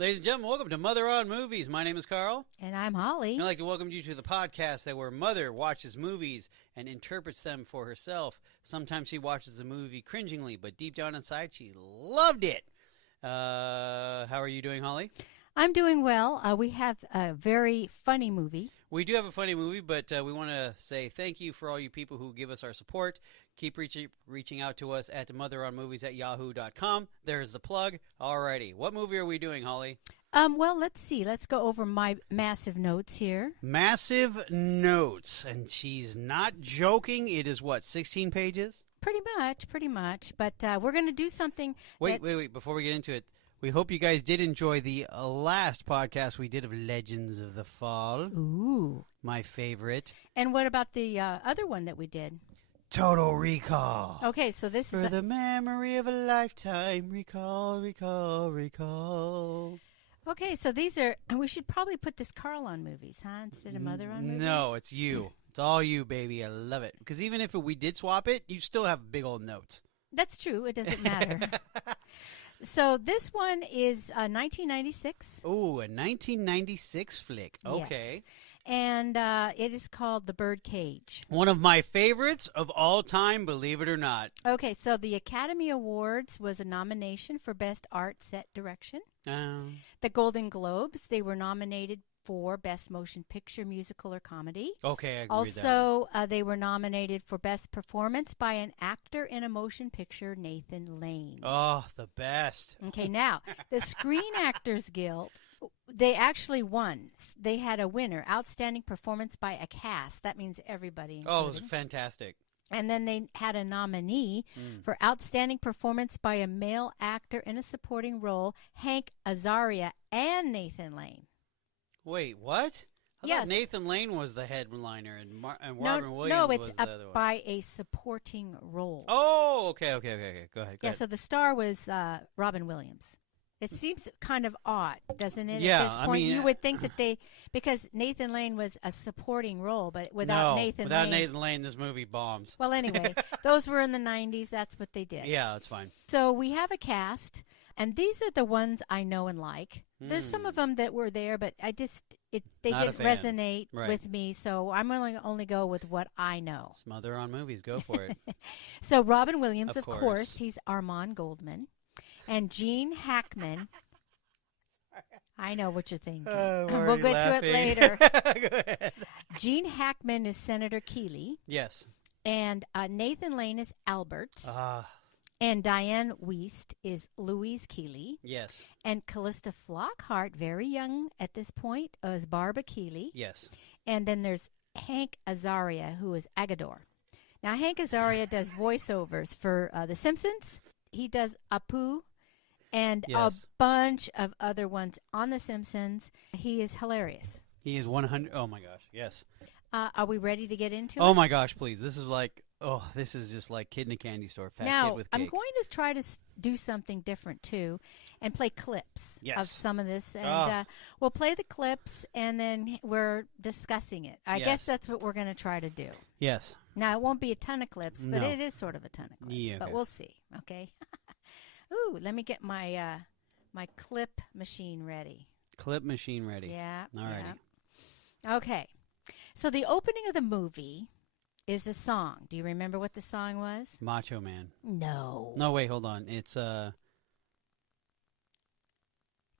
Ladies and gentlemen, welcome to Mother on Movies. My name is Carl. And I'm Holly. I'd like to welcome you to the podcast where Mother watches movies and interprets them for herself. Sometimes she watches the movie cringingly, but deep down inside, she loved it. How are you doing, Holly? I'm doing well. We have a very funny movie. We do have a funny movie, but we want to say thank you for all you people who give us our support. Keep reaching out to us at motheronmovies@yahoo.com. There's the plug. Alrighty. What movie are we doing, Holly? Well, let's see. Let's go over my massive notes here. Massive notes. And she's not joking. It is, 16 pages? Pretty much. But we're going to do something. Wait. Before we get into it, we hope you guys did enjoy the last podcast we did of Legends of the Fall. Ooh. My favorite. And what about the other one that we did? Total Recall. Okay, so this is... For the memory of a lifetime, recall. Okay, so these are... We should probably put this Carl on movies, huh? Instead of Mother on movies? No, it's you. It's all you, baby. I love it. Because even if we did swap it, you still have big old notes. That's true. It doesn't matter. So this one is 1996. Ooh, a 1996 flick. Okay. Yes. And it is called The Birdcage. One of my favorites of all time, believe it or not. Okay, so the Academy Awards was a nomination for Best Art Set Direction. The Golden Globes, they were nominated for Best Motion Picture, Musical, or Comedy. Okay, I agree also, with that. They were nominated for Best Performance by an Actor in a Motion Picture, Nathen Lane. Oh, the best. Okay, now, the Screen Actors Guild, they actually won. They had a winner, Outstanding Performance by a Cast. That means everybody. Including. Oh, it was fantastic. And then they had a nominee for Outstanding Performance by a Male Actor in a Supporting Role, Hank Azaria and Nathen Lane. Wait, what? I thought Nathen Lane was the headliner and Robin Williams was the other one. By a supporting role. Oh, okay. Go ahead. So the star was Robin Williams. It seems kind of odd, doesn't it? Yeah, at this point, you would think that because Nathen Lane was a supporting role, but without Nathen Lane, this movie bombs. Well, anyway, those were in the 90s. That's what they did. Yeah, that's fine. So we have a cast, and these are the ones I know and like. There's some of them that were there, but they didn't resonate with me, so I'm only go with what I know. Smother on movies, go for it. So Robin Williams, of course, he's Armand Goldman. And Gene Hackman. I know what you're thinking. We'll get to it later. Go ahead. Gene Hackman is Senator Keeley. Yes. And Nathen Lane is Albert. And Dianne Wiest is Louise Keeley. Yes. And Calista Flockhart, very young at this point, is Barbara Keeley. Yes. And then there's Hank Azaria, who is Agador. Now, Hank Azaria does voiceovers for The Simpsons. He does Apu. And a bunch of other ones on The Simpsons. He is hilarious. He is 100. Oh, my gosh. Yes. Are we ready to get into it? Oh, my gosh, please. This is just like Kid in a Candy Store. Fat now, kid with cake. I'm going to try to do something different, too, and play clips of some of this. And we'll play the clips, and then we're discussing it. I guess that's what we're going to try to do. Yes. Now, it won't be a ton of clips, but it is sort of a ton of clips. Yeah, but we'll see, okay? Ooh, let me get my my clip machine ready. Clip machine ready. Yeah. All righty. Yeah. Okay. So the opening of the movie is the song. Do you remember what the song was? Macho Man. No. No, wait, hold on. It's kind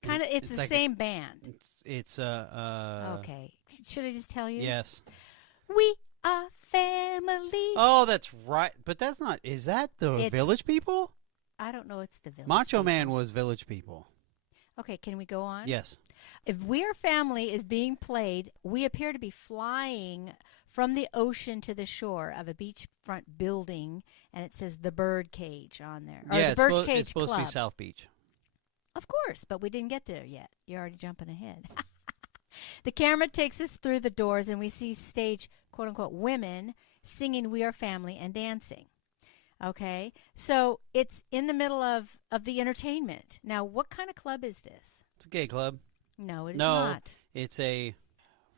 of. It's the like same band. It's Okay. Should I just tell you? Yes. We are family. Oh, that's right. But that's not. Is that the Village People? I don't know. It's the Village Macho People. Man was Village People. Okay, can we go on? Yes. If We Are Family is being played, we appear to be flying from the ocean to the shore of a beachfront building, and it says the Birdcage on there. Yeah, the Birdcage it's supposed to be South Beach. Of course, but we didn't get there yet. You're already jumping ahead. The camera takes us through the doors, and we see stage, quote-unquote, women singing We Are Family and dancing. Okay, so it's in the middle of the entertainment. Now, what kind of club is this? It's a gay club. No, it is not. It's a,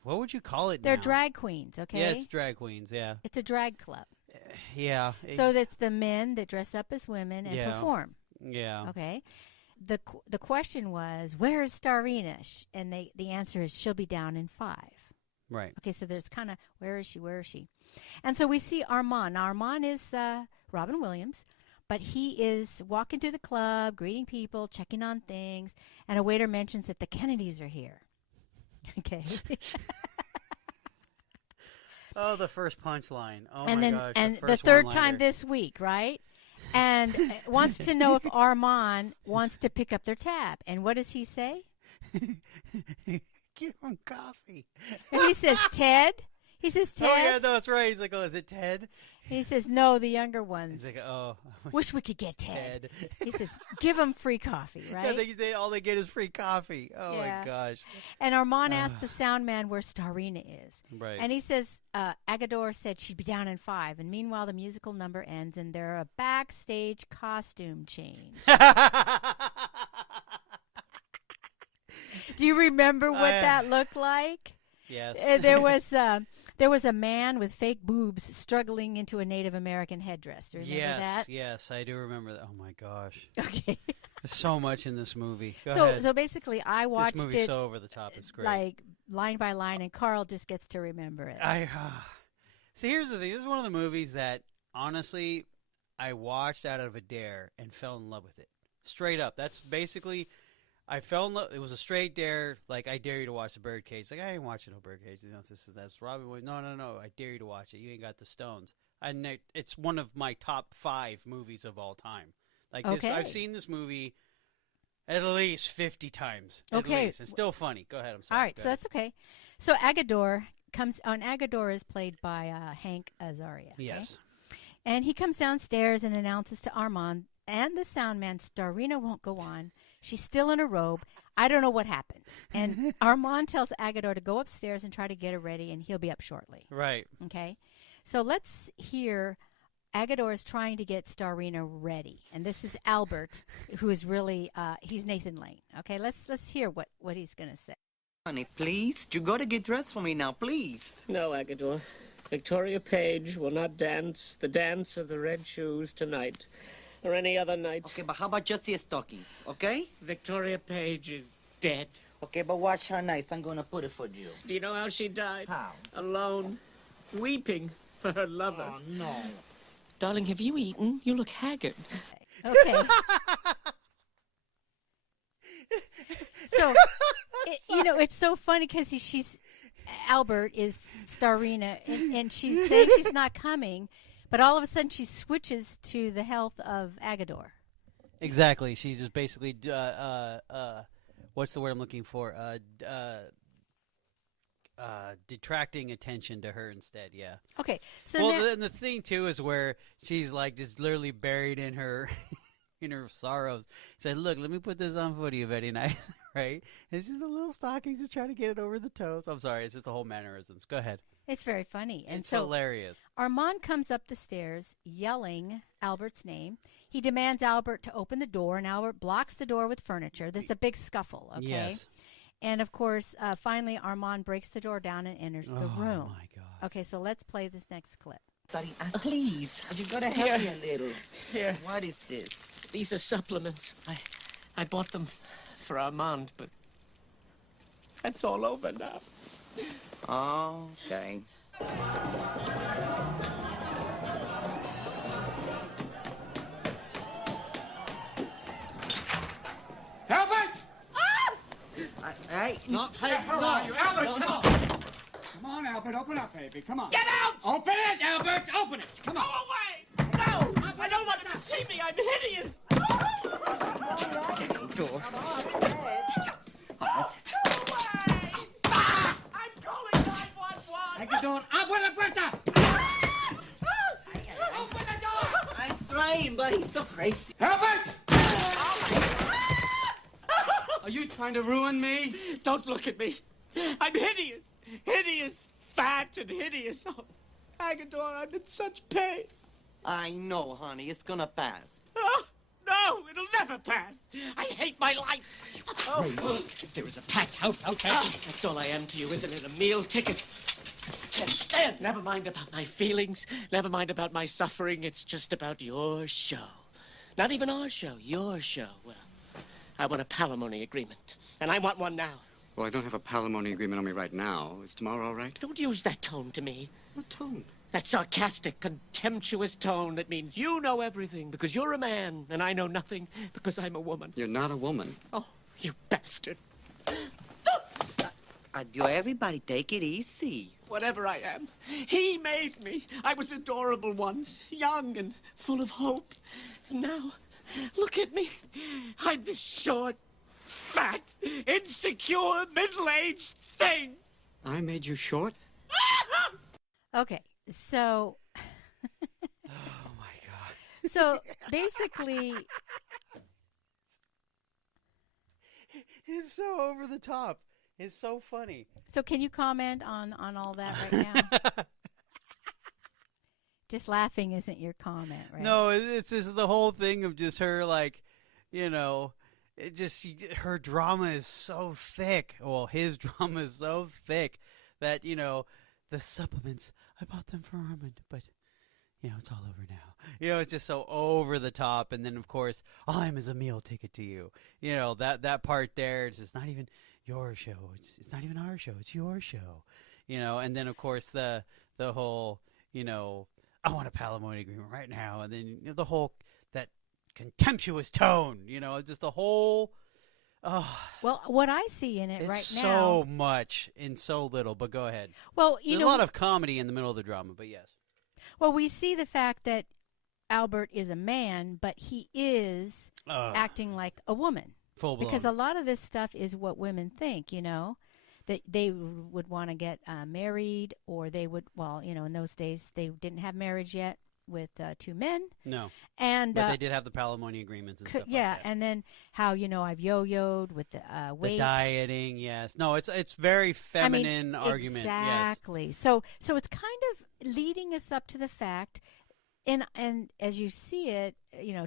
what would you call it They're now? drag queens, okay? Yeah, it's drag queens, yeah. It's a drag club. Yeah. So that's the men that dress up as women and perform. Yeah. Okay. the question was, where is Starina? And the answer is, she'll be down in 5. Right. Okay, so there's kind of, where is she? Where is she? And so we see Armand. Now, Armand is Robin Williams, but he is walking through the club, greeting people, checking on things, and a waiter mentions that the Kennedys are here. Okay. Oh, the first punchline. Oh, and my then, gosh. And the the first third one-liner. time this week, right? And wants to know if Armand wants to pick up their tab. And what does he say? Give him coffee. And he says, Ted? He says, Ted? Oh, yeah, no, that's right. He's like, oh, is it Ted? He says, no, the younger ones. He's like, oh. Wish we could get Ted. Ted. He says, give him free coffee, right? Yeah, all they get is free coffee. Oh, Yeah. my gosh. And Armand asked the sound man where Starina is. Right. And he says, Agador said she'd be down in 5. And meanwhile, the musical number ends, and they're a backstage costume change. Do you remember what that looked like? Yes. There was a man with fake boobs struggling into a Native American headdress. Do you remember that? Yes, I do remember that. Oh, my gosh. Okay. There's so much in this movie. Go So ahead. basically, I watched this movie's it so over the top. It's great. like line by line, and Carl just gets to remember it. See, here's the thing. This is one of the movies that, honestly, I watched out of a dare and fell in love with it. Straight up. That's basically... I fell in love. It was a straight dare. Like, I dare you to watch the Birdcage. Like, I ain't watching no Birdcage. You know, that's Robin Williams. No. I dare you to watch it. You ain't got the stones. It's one of my top 5 movies of all time. Like this, I've seen this movie at least 50 times. At least. It's still funny. Go ahead. I'm sorry. All right, so that's okay. So Agador comes on. Agador is played by Hank Azaria. Okay? Yes. And he comes downstairs and announces to Armand and the sound man, Starina won't go on. She's still in a robe. I don't know what happened. And Armand tells Agador to go upstairs and try to get her ready, and he'll be up shortly. Right. Okay. So let's hear Agador is trying to get Starina ready. And this is Albert, who is really, he's Nathen Lane. Okay, let's hear what he's going to say. Honey, please, you got to get dressed for me now, please. No, Agador. Victoria Page will not dance the dance of the red shoes tonight. Or any other night. Okay, but how about just your stockings, okay? Victoria Page is dead. Okay, but watch her knife. I'm gonna put it for you. Do you know how she died? How? Alone. Weeping for her lover. Oh, no. Darling, have you eaten? You look haggard. Okay. So, it's so funny because she's Albert is Starina, and she's saying she's not coming. But all of a sudden, she switches to the health of Agador. Exactly. She's just basically, what's the word I'm looking for? Detracting attention to her instead. Yeah. Okay. So well, now, the thing too is where she's like just literally buried in her, in her sorrows. Said, "Look, let me put this on for you, very nice." Right? It's just a little stocking, just trying to get it over the toes. I'm sorry. It's just the whole mannerisms. Go ahead. it's very funny. And It's so hilarious. Armand comes up the stairs yelling Albert's name. He demands Albert to open the door, and Albert blocks the door with furniture. There's a big scuffle, okay? Yes. And, of course, finally Armand breaks the door down and enters the room. Oh, my God. Okay, so let's play this next clip. Daddy, please, you gotta help me a little. Here. What is this? These are supplements. I bought them for Armand, but that's all over now. Okay. Albert! Hey, no, Hey, how are you? Albert, no, come no. on! Come on, Albert, open up, baby. Come on. Get out! Open it, Albert! Open it! Come on. Go away! No! I don't want him to see me! I'm hideous! Door. Go away! Ah! I'm calling 911! Agador, abre la puerta! Open the door! I'm trying, but he's so crazy. Albert! Are you trying to ruin me? Don't look at me. I'm hideous. Hideous. Fat and hideous. Oh, Agador, I'm in such pain. I know, honey, it's gonna pass. Oh, no, it'll never pass. I hate my life. Oh, There is a packed house out there. that's all I am to you, isn't it? A meal ticket. And never mind about my feelings. Never mind about my suffering. It's just about your show. Not even our show. Your show. Well, I want a palimony agreement. And I want one now. Well, I don't have a palimony agreement on me right now. Is tomorrow all right? Don't use that tone to me. What tone? That sarcastic, contemptuous tone that means you know everything because you're a man and I know nothing because I'm a woman. You're not a woman. Oh, you bastard. Adieu, everybody. Take it easy. Whatever I am, he made me. I was adorable once, young and full of hope. And now, look at me. I'm this short, fat, insecure, middle-aged thing. I made you short? Okay, so. Oh my God. So basically, It's so over the top. It's so funny. so can you comment on all that right now? Just laughing isn't your comment, right? No, it's just the whole thing of just her, like, you know, it just her drama is so thick. Well, his drama is so thick that, you know, the supplements, I bought them for Armand, but, you know, it's all over now. You know, it's just so over the top. And then, of course, all I'm is a meal ticket to you. You know, that part there, it's just not even your show. It's not even our show. It's your show. You know, and then, of course, the whole, you know, I want a palimony agreement right now. And then, you know, the whole, that contemptuous tone, you know, just the whole, Well, what I see in it it's right so now. much in so little, but go ahead. Well, There's a lot of comedy in the middle of the drama, but yes. Well, we see the fact that Albert is a man, but he is acting like a woman. Full blown. Because a lot of this stuff is what women think, you know, that they would want to get married, or they would, well, you know, in those days they didn't have marriage yet with two men. No. And But they did have the palimony agreements and stuff yeah, like that. and then how, you know, I've yo-yoed with the weight. The dieting, yes. No, it's very feminine argument. Exactly. Yes. So it's kind of leading us up to the fact, and as you see it, you know,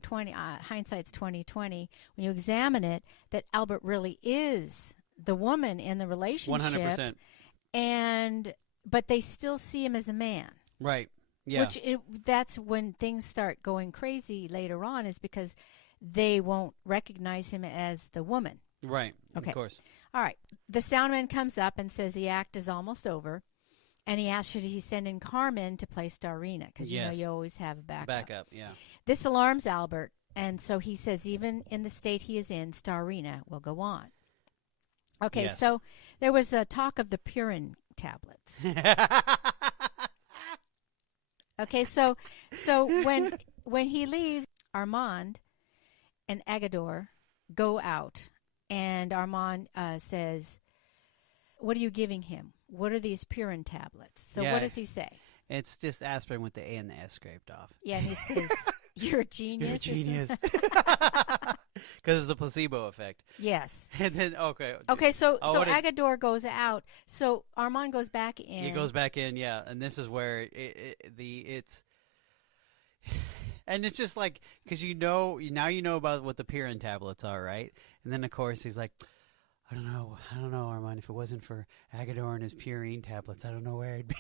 hindsight's 20/20. When you examine it, that Albert really is the woman in the relationship. 100%. But they still see him as a man. Right. Yeah. That's when things start going crazy later on, is because they won't recognize him as the woman. Right. Okay. Of course. All right. The soundman comes up and says the act is almost over, and he asks, should he send in Carmen to play Starina? Because you know you always have a backup. Backup, yeah. This alarms Albert, and so he says even in the state he is in, Starina will go on. Okay, Yes. so there was a talk of the Purin tablets. Okay, so when he leaves, Armand and Agador go out, and Armand says, what are you giving him? What are these Purin tablets? So what does he say? It's just aspirin with the A and the S scraped off. Yeah, and he says, you're a genius. You're a genius. Because it's the placebo effect. Yes. And then, okay. Okay, so what Agador goes out. So Armand goes back in. He goes back in, yeah. And this is where it's... And it's just like, because now you know about what the Purin tablets are, right? And then, of course, he's like, I don't know, Armand. If it wasn't for Agador and his Purine tablets, I don't know where I'd be.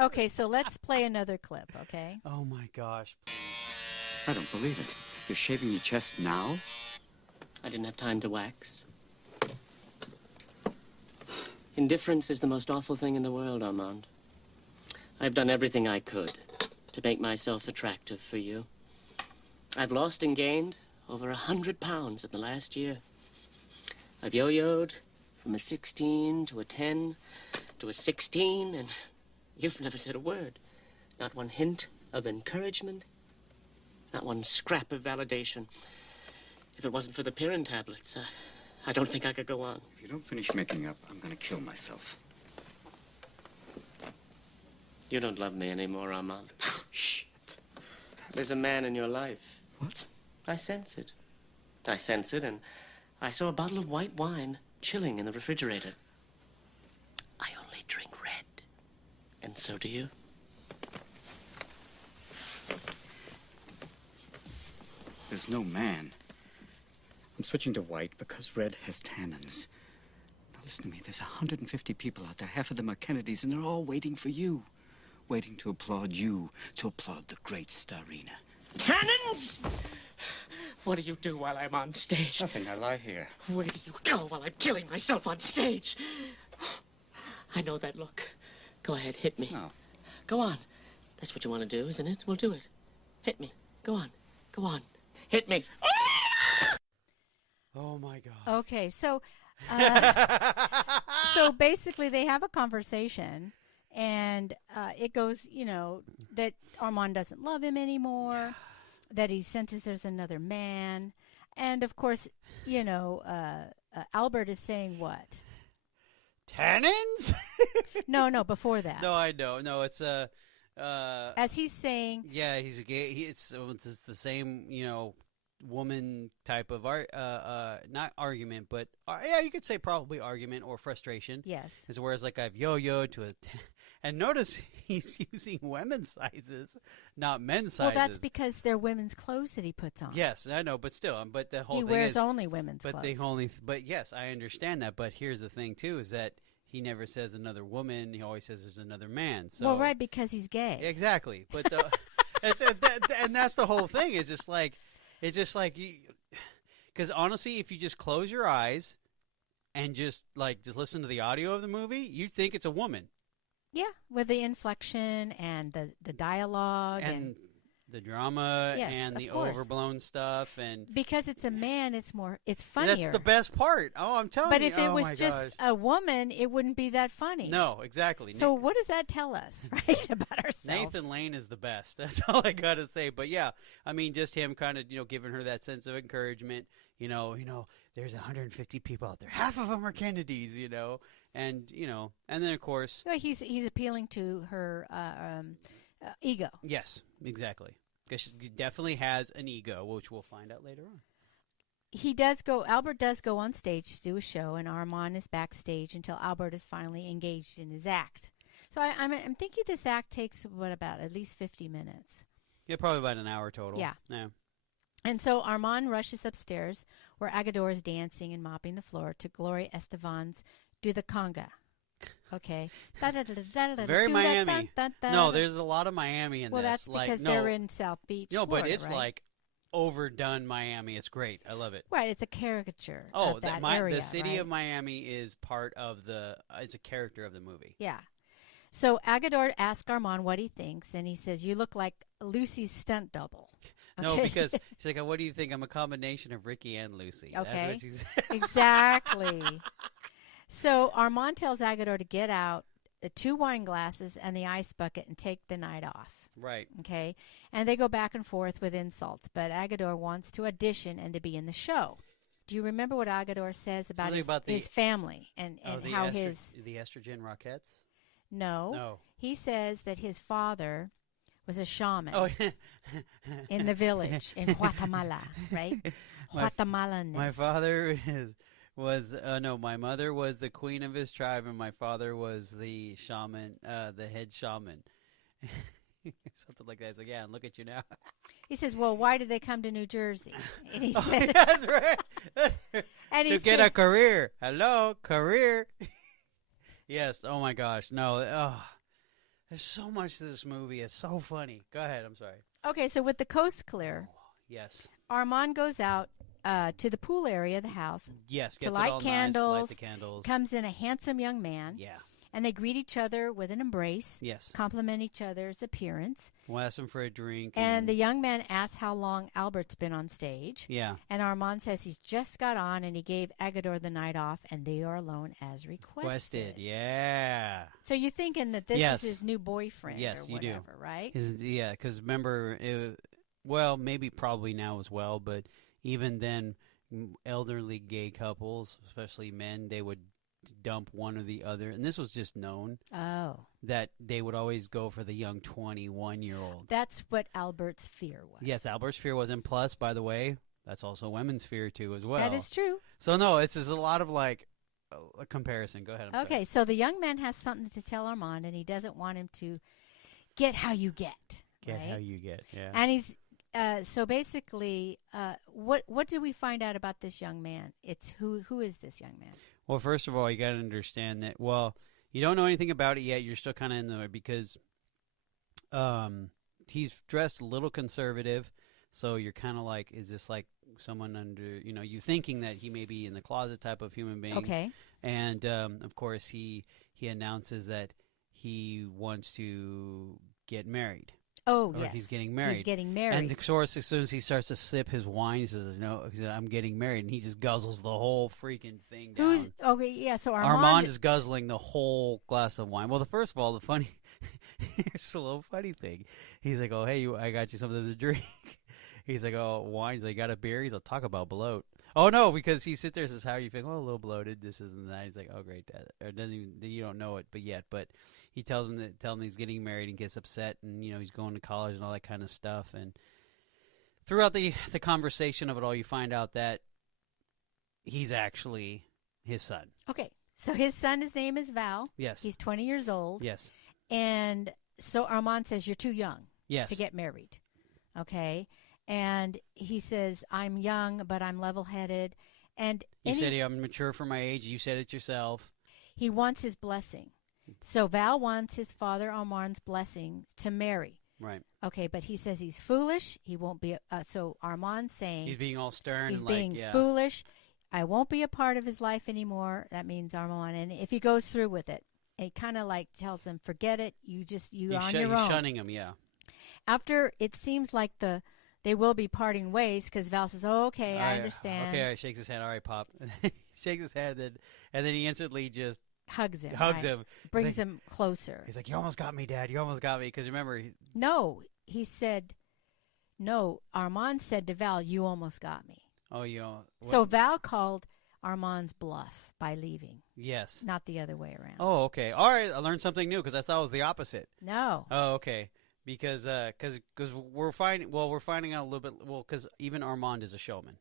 Okay, so let's play another clip, okay? Oh, my gosh. I don't believe it. You're shaving your chest now? I didn't have time to wax. Indifference is the most awful thing in the world, Armand. I've done everything I could to make myself attractive for you. I've lost and gained over 100 pounds in the last year. I've yo-yoed from a 16 to a 10 to a 16, and you've never said a word. Not one hint of encouragement, not one scrap of validation. If it wasn't for the Purin tablets, I don't think I could go on. If you don't finish making up, I'm gonna kill myself. You don't love me anymore, Armand. Shit. There's a man in your life. What? I sense it. I sense it, and I saw a bottle of white wine chilling in the refrigerator. I only drink red. And so do you. There's no man. I'm switching to white because red has tannins. Now listen to me. There's 150 people out there. Half of them are Kennedys, and they're all waiting for you. Waiting to applaud you, to applaud the great Starina. Tannins? What do you do while I'm on stage? Nothing, I lie here. Where do you go while I'm killing myself on stage? I know that look. Go ahead, hit me. No. Go on. That's what you want to do, isn't it? We'll do it. Hit me. Go on. Go on. Hit me. Oh my God. Okay, so basically they have a conversation, and it goes, that Armand doesn't love him anymore, that he senses there's another man, and of course, Albert is saying what? Tannins? No, before that. No, I know. No, it's as he's saying, yeah, he's a gay. It's the same, woman type of not argument, but yeah, you could say probably argument or frustration. yes. Is whereas like I've yo-yoed to a, and notice he's using women's sizes, not men's sizes. Well, that's because they're women's clothes that he puts on. Yes, I know, but still, but the whole He thing wears is, only women's clothes. but yes, I understand that. But here's the thing too: is that he never says another woman. He always says there's another man. So Well, right, because he's gay. exactly. But and that's the whole thing. It's just like because honestly, if you just close your eyes and just listen to the audio of the movie, you'd think it's a woman. Yeah, with the inflection and the dialogue And the drama Yes, and of the course. overblown stuff and because it's a man, it's funnier. that's the best part. Oh, I'm telling But you. if it oh was my just gosh. a woman, it wouldn't be that funny. No, exactly. So what does that tell us, right, about ourselves? Nathen Lane is the best. That's all I gotta say. But yeah, I mean, just him kind of giving her that sense of encouragement. There's 150 people out there. Half of them are Kennedys. And and then of course, Well, he's appealing to her ego. yes, exactly, because she definitely has an ego, which we'll find out later on. Albert does go on stage to do a show, and Armand is backstage until Albert is finally engaged in his act. So I'm thinking this act takes, about at least 50 minutes. Yeah, probably about an hour total. Yeah. Yeah. And so Armand rushes upstairs where Agador is dancing and mopping the floor to Gloria Estefan's Do the Conga. Okay. Very Miami. No, there's a lot of Miami in Well, this. that's because they're in South Beach, No, Florida, but it's right? overdone Miami. It's great. I love it. Right, it's a caricature Oh, of that area, the city right? of Miami is part of is a character of the movie. Yeah. So Agador asks Armand what he thinks, and he says, "You look like Lucy's stunt double." No, Okay. because she's like, what do you think? I'm a combination of Ricky and Lucy. Okay. That's what she said. Exactly. So Armand tells Agador to get out the 2 wine glasses and the ice bucket and take the night off. Right. Okay. And they go back and forth with insults, but Agador wants to audition and to be in the show. Do you remember what Agador says about his family and how his... The estrogen Rockettes? No. He says that his father was a shaman Oh, in the village in Guatemala, right? Guatemalans. My father my mother was the queen of his tribe, and my father was the shaman, the head shaman. Something like that. He's like, yeah, and look at you now. He says, well, why did they come to New Jersey? And he said, That's right. and he To get said, a career. Hello, career. Yes. Oh my gosh. No. There's so much to this movie. It's so funny. Go ahead. I'm sorry. okay, so with the coast clear, Yes. Armand goes out to the pool area of the house Yes. to Gets it light all candles. nice. Light the candles. Comes in a handsome young man, Yeah. and they greet each other with an embrace, Yes. compliment each other's appearance. We'll ask him for a drink. And the young man asks how long Albert's been on stage. Yeah. And Armand says he's just got on and he gave Agador the night off, and they are alone as requested. Yeah. So you're thinking that this Yes. is his new boyfriend Yes, or you do. whatever, right? Yeah, because remember, maybe probably now as well, but even then, elderly gay couples, especially men, they would dump one or the other. And this was just known Oh. that they would always go for the young 21-year-old. That's what Albert's fear was. Yes, Albert's fear was. And plus, by the way, that's also women's fear too as well. That is true. So no, it's just a lot of a comparison. Go ahead. I'm Okay, so the young man has something to tell Armand, and he doesn't want him to get how you get. Get right? how you get. Yeah. And he's so basically, what did we find out about this young man? It's who is this young man? Well, first of all, you got to understand that. Well, you don't know anything about it yet. You're still kind of in there because he's dressed a little conservative. So you're kind of like, is this like someone under, you thinking that he may be in the closet type of human being. Okay. And, of course, he announces that he wants to get married. Oh, or yes. he's getting married. He's getting married. And of course, as soon as he starts to sip his wine, he says, "No, I'm getting married," and he just guzzles the whole freaking thing down. Who's okay? Yeah. So Armand is guzzling the whole glass of wine. Well, first of all, here's a little funny thing. He's like, "Oh, hey, I got you something to drink." He's like, "Oh, wine." He's like, "Got a beer?" He's like, "Talk about bloat." Oh no, because he sits there and says, "How are you feeling?" "Oh, a little bloated. This isn't that." He's like, "Oh, great, Dad." Or doesn't even, you don't know it, but he tells him he's getting married and gets upset, and he's going to college and all that kind of stuff. And throughout the conversation of it all, you find out that he's actually his son. Okay, so his son, his name is Val. Yes. He's 20 years old. Yes. And so Armand says, "You're too young Yes. to get married." Okay. And he says, "I'm young, but I'm level-headed." And You said I'm mature for my age. You said it yourself. he wants his blessing. So Val wants his father Armand's blessing to marry. Right. Okay, but he says he's foolish. He won't be. So Armand's saying He's being all stern. he's and being foolish. I won't be a part of his life anymore. That means Armand. And if he goes through with it, it kind of like tells him, forget it. You're on your own. He's shunning him, yeah. After it seems like they will be parting ways because Val says, "Oh, okay, I understand." Okay, all right, shakes his hand. All right, Pop. Shakes his hand, and then he instantly just hugs him. Brings brings him closer. He's like, "You almost got me, Dad. You almost got me." Because remember, No, he said, no. Armand said to Val, "You almost got me." oh, So Val called Armand's bluff by leaving, yes. not the other way around. Oh, okay. All right, I learned something new because I thought it was the opposite. No. Oh, okay. Because we're finding out a little bit. Well, because even Armand is a showman,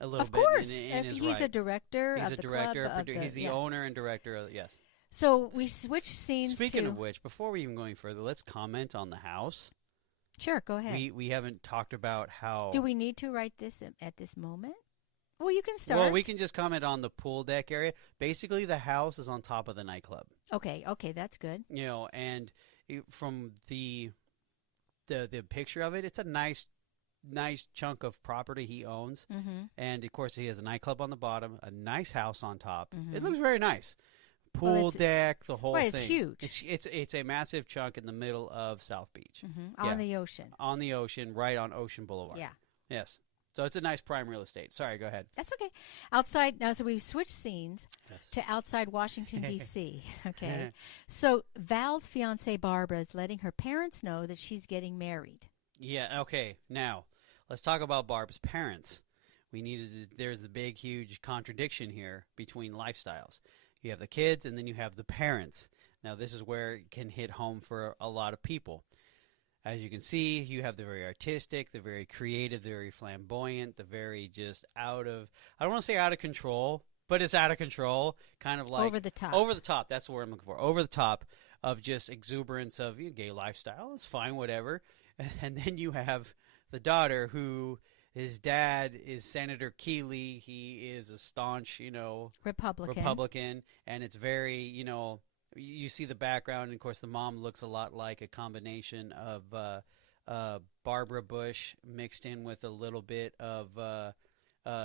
a little Of bit. course, in if his he's right. a director He's of a the director. club. He's the owner and director. Yes. So we switch scenes. Speaking of which, before we even go any further, let's comment on the house. Sure, go ahead. We haven't talked about how. Do we need to write this at this moment? Well, you can start. Well, we can just comment on the pool deck area. Basically, the house is on top of the nightclub. Okay, that's good. And from the picture of it, it's a nice chunk of property he owns. Mm-hmm. And of course, he has a nightclub on the bottom, a nice house on top. Mm-hmm. It looks very nice. Pool deck, the whole thing. It's huge. It's a massive chunk in the middle of South Beach. Mm-hmm. On the ocean. On the ocean, right on Ocean Boulevard. Yeah. Yes. So it's a nice prime real estate. Sorry, go ahead. That's okay. Outside now, so we've switched scenes to outside Washington D.C. Okay, so Val's fiance Barbara is letting her parents know that she's getting married. Yeah. Okay. Now let's talk about Barb's parents. There's a big, huge contradiction here between lifestyles. You have the kids, and then you have the parents. Now this is where it can hit home for a lot of people. As you can see, you have the very artistic, the very creative, the very flamboyant, the very just I don't want to say out of control, but it's out of control, kind of like over the top. Over the top, that's the word I'm looking for. Over the top of just exuberance of gay lifestyle. It's fine, whatever. And then you have the daughter who his dad is Senator Keeley. He is a staunch, Republican, and it's very, you see the background, and of course the mom looks a lot like a combination of Barbara Bush mixed in with a little bit of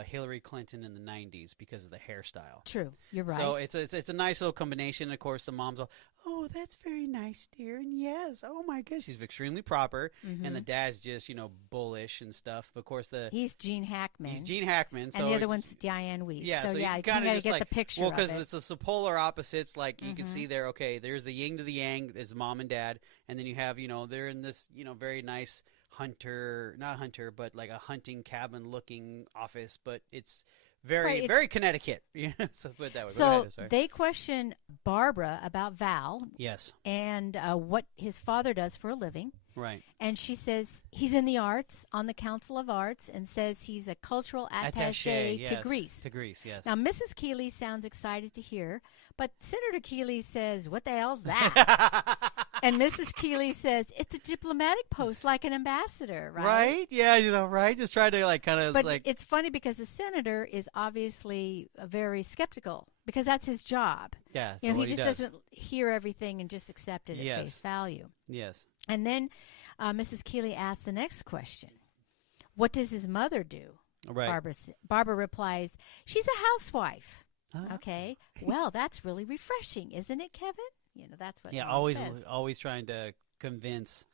Hillary Clinton in the 90s because of the hairstyle. True, you're right. So it's a nice little combination. And of course, the mom's all, "Oh, that's very nice, dear," and yes, oh my gosh, she's extremely proper, and the dad's just bullish and stuff. But of course, he's Gene Hackman. So and the other one's Dianne Wiest. Yeah, so you kind gotta of get the picture. Well, because it's the polar opposites. Like you can see there. Okay, there's the yin to the yang. There's mom and dad, and then you have they're in this very nice not hunter, but like a hunting cabin looking office, but it's very, very Connecticut. So put it that way. So they question Barbara about Val. Yes. And what his father does for a living. Right. And she says he's in the arts, on the Council of Arts, and says he's a cultural attaché to Greece. To Greece, yes. Now, Mrs. Keeley sounds excited to hear, but Senator Keeley says, "What the hell's that?" And Mrs. Keeley says, "It's a diplomatic post like an ambassador, right?" Right? Yeah, right? Just try to But it's funny because the senator is obviously very skeptical because that's his job. Yeah, so he just doesn't hear everything and just accept it at face value. Yes. And then Mrs. Keeley asked the next question. What does his mother do? Right. Barbara replies, she's a housewife. Huh? Okay. Well, that's really refreshing, isn't it, Kevin? That's what Yeah, Mom says. always trying to convince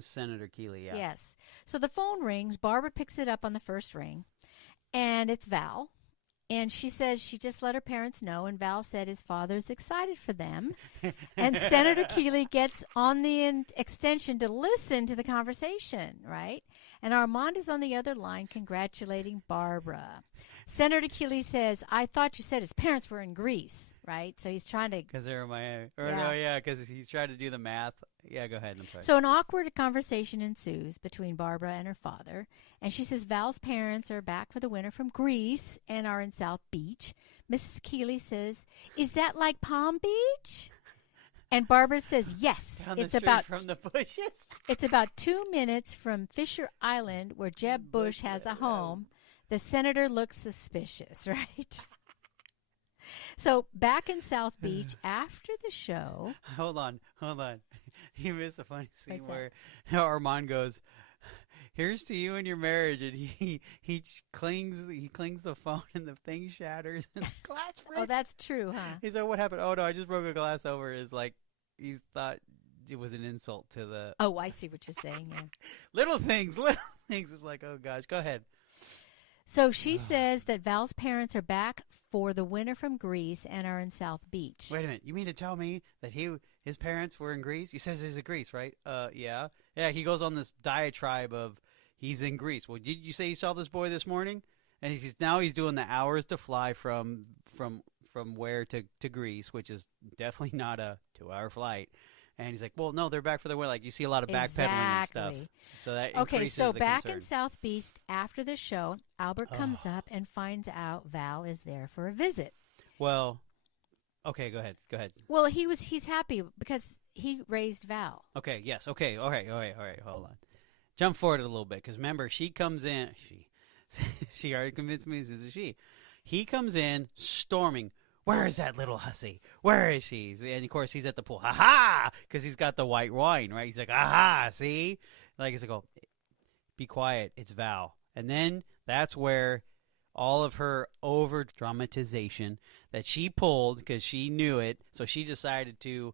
Senator Keeley. Yeah. Yes. So the phone rings. Barbara picks it up on the first ring, and it's Val. And she says she just let her parents know, and Val said his father's excited for them. And Senator Keeley gets on the extension to listen to the conversation, right? And Armand is on the other line congratulating Barbara. Senator Keeley says, I thought you said his parents were in Greece, right? So he's trying to... Because they're in Miami. Yeah. Because he's trying to do the math. Yeah, go ahead. I'm sorry. So an awkward conversation ensues between Barbara and her father. And she says Val's parents are back for the winter from Greece and are in South Beach. Mrs. Keeley says, is that like Palm Beach? And Barbara says, yes. Down the It's street about from the bushes. It's about 2 minutes from Fisher Island, where Jeb Bush has a home. The senator looks suspicious, right? So back in South Beach after the show. Hold on. You missed the funny scene What's where Armand goes, here's to you and your marriage, and he clings the phone and the thing shatters and the glass breaks. Oh, that's true, huh? He's like, what happened? Oh no, I just broke a glass over. Is like he thought it was an insult to the Oh, I see what you're saying. Yeah. little things. It's like, oh gosh, go ahead. So she says that Val's parents are back for the winter from Greece and are in South Beach. Wait a minute, you mean to tell me that his parents were in Greece? You says he's in Greece, right? Yeah. He goes on this diatribe of he's in Greece. Well, did you say you saw this boy this morning? And he's doing the hours to fly from where to Greece, which is definitely not a 2-hour flight. And he's like, well, no, they're back for the winter. Like, you see a lot of backpedaling and stuff. Exactly. So that Okay, increases so the back concern. in South Beach after the show, Albert comes up and finds out Val is there for a visit. Well, okay, go ahead. Well, he's happy because he raised Val. Okay, yes, okay, all right, hold on. Jump forward a little bit, because remember, she comes in, she already convinced me this is a she. He comes in storming, where is that little hussy? Where is she? And, of course, he's at the pool. Ha-ha! Because he's got the white wine, right? He's like, aha, see? Like, he's like, oh, be quiet, it's Val. And then that's where all of her over-dramatization that she pulled, because she knew it, so she decided to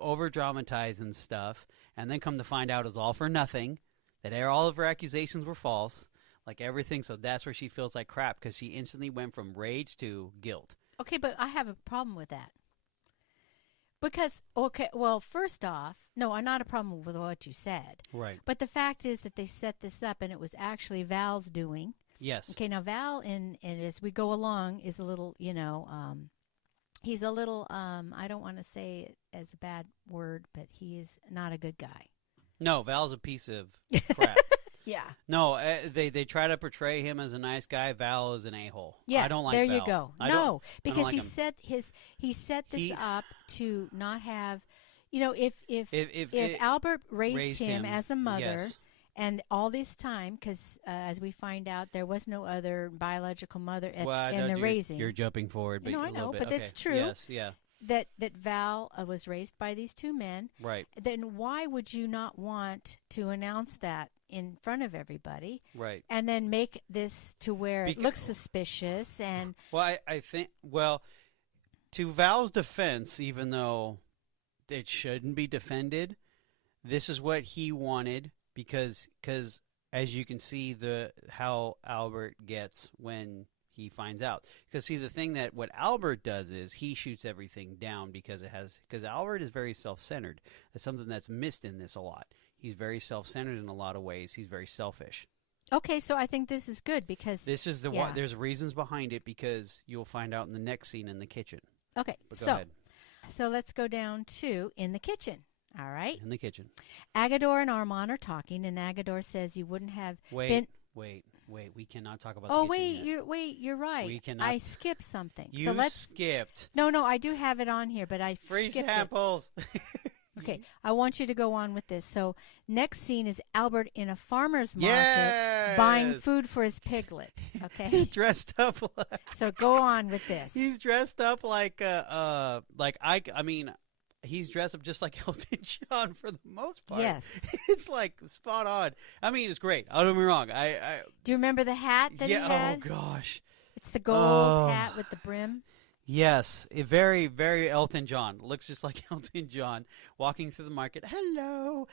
over-dramatize and stuff, and then come to find out it was all for nothing, that all of her accusations were false, like everything. So that's where she feels like crap, because she instantly went from rage to guilt. Okay, but I have a problem with that. Because, well, first off, no, I'm not a problem with what you said. Right. But the fact is that they set this up, and it was actually Val's doing. Yes. Okay, now Val, and as we go along, is a little, he's a little, I don't want to say it as a bad word, but he is not a good guy. No, Val's a piece of crap. Yeah. No, they try to portray him as a nice guy. Val is an a-hole. Yeah, I don't like there Val. you go. I No, don't because like he him. set this up to not have, if Albert raised him as a mother, yes. and all this time, because as we find out, there was no other biological mother in the raising. You're jumping forward, but No, I a little know, bit. but Okay. it's true. Yes, yeah, That Val was raised by these two men. right, Then why would you not want to announce that in front of everybody, right. and then make this to where it Beca- looks suspicious? And Well, I think, to Val's defense, even though it shouldn't be defended, this is what he wanted, because as you can see how Albert gets when he finds out. Because see, the thing that what Albert does is he shoots everything down because Albert is very self-centered. That's something that's missed in this a lot. He's very self-centered in a lot of ways. He's very selfish. okay, so I think this is good because This is there's reasons behind it, because you'll find out in the next scene in the kitchen. okay, But go ahead. so let's go down to in the kitchen. All right, In the kitchen. Agador and Armand are talking, and Agador says you wouldn't have Wait. been. We cannot talk about Oh the kitchen wait, yet. you're right. We cannot- I skipped something. You so let's. skipped. No, I do have it on here, but I Free skipped it. samples. Okay, I want you to go on with this. So next scene is Albert in a farmer's market Yes! buying food for his piglet. Okay, dressed up so go on with this. He's dressed up like he's dressed up just like Elton John for the most part. Yes. It's like spot on. I mean, it's great. Don't get me wrong. I Do you remember the hat that he had? Oh gosh. It's the gold hat with the brim. Yes, very, very Elton John. Looks just like Elton John walking through the market. Hello,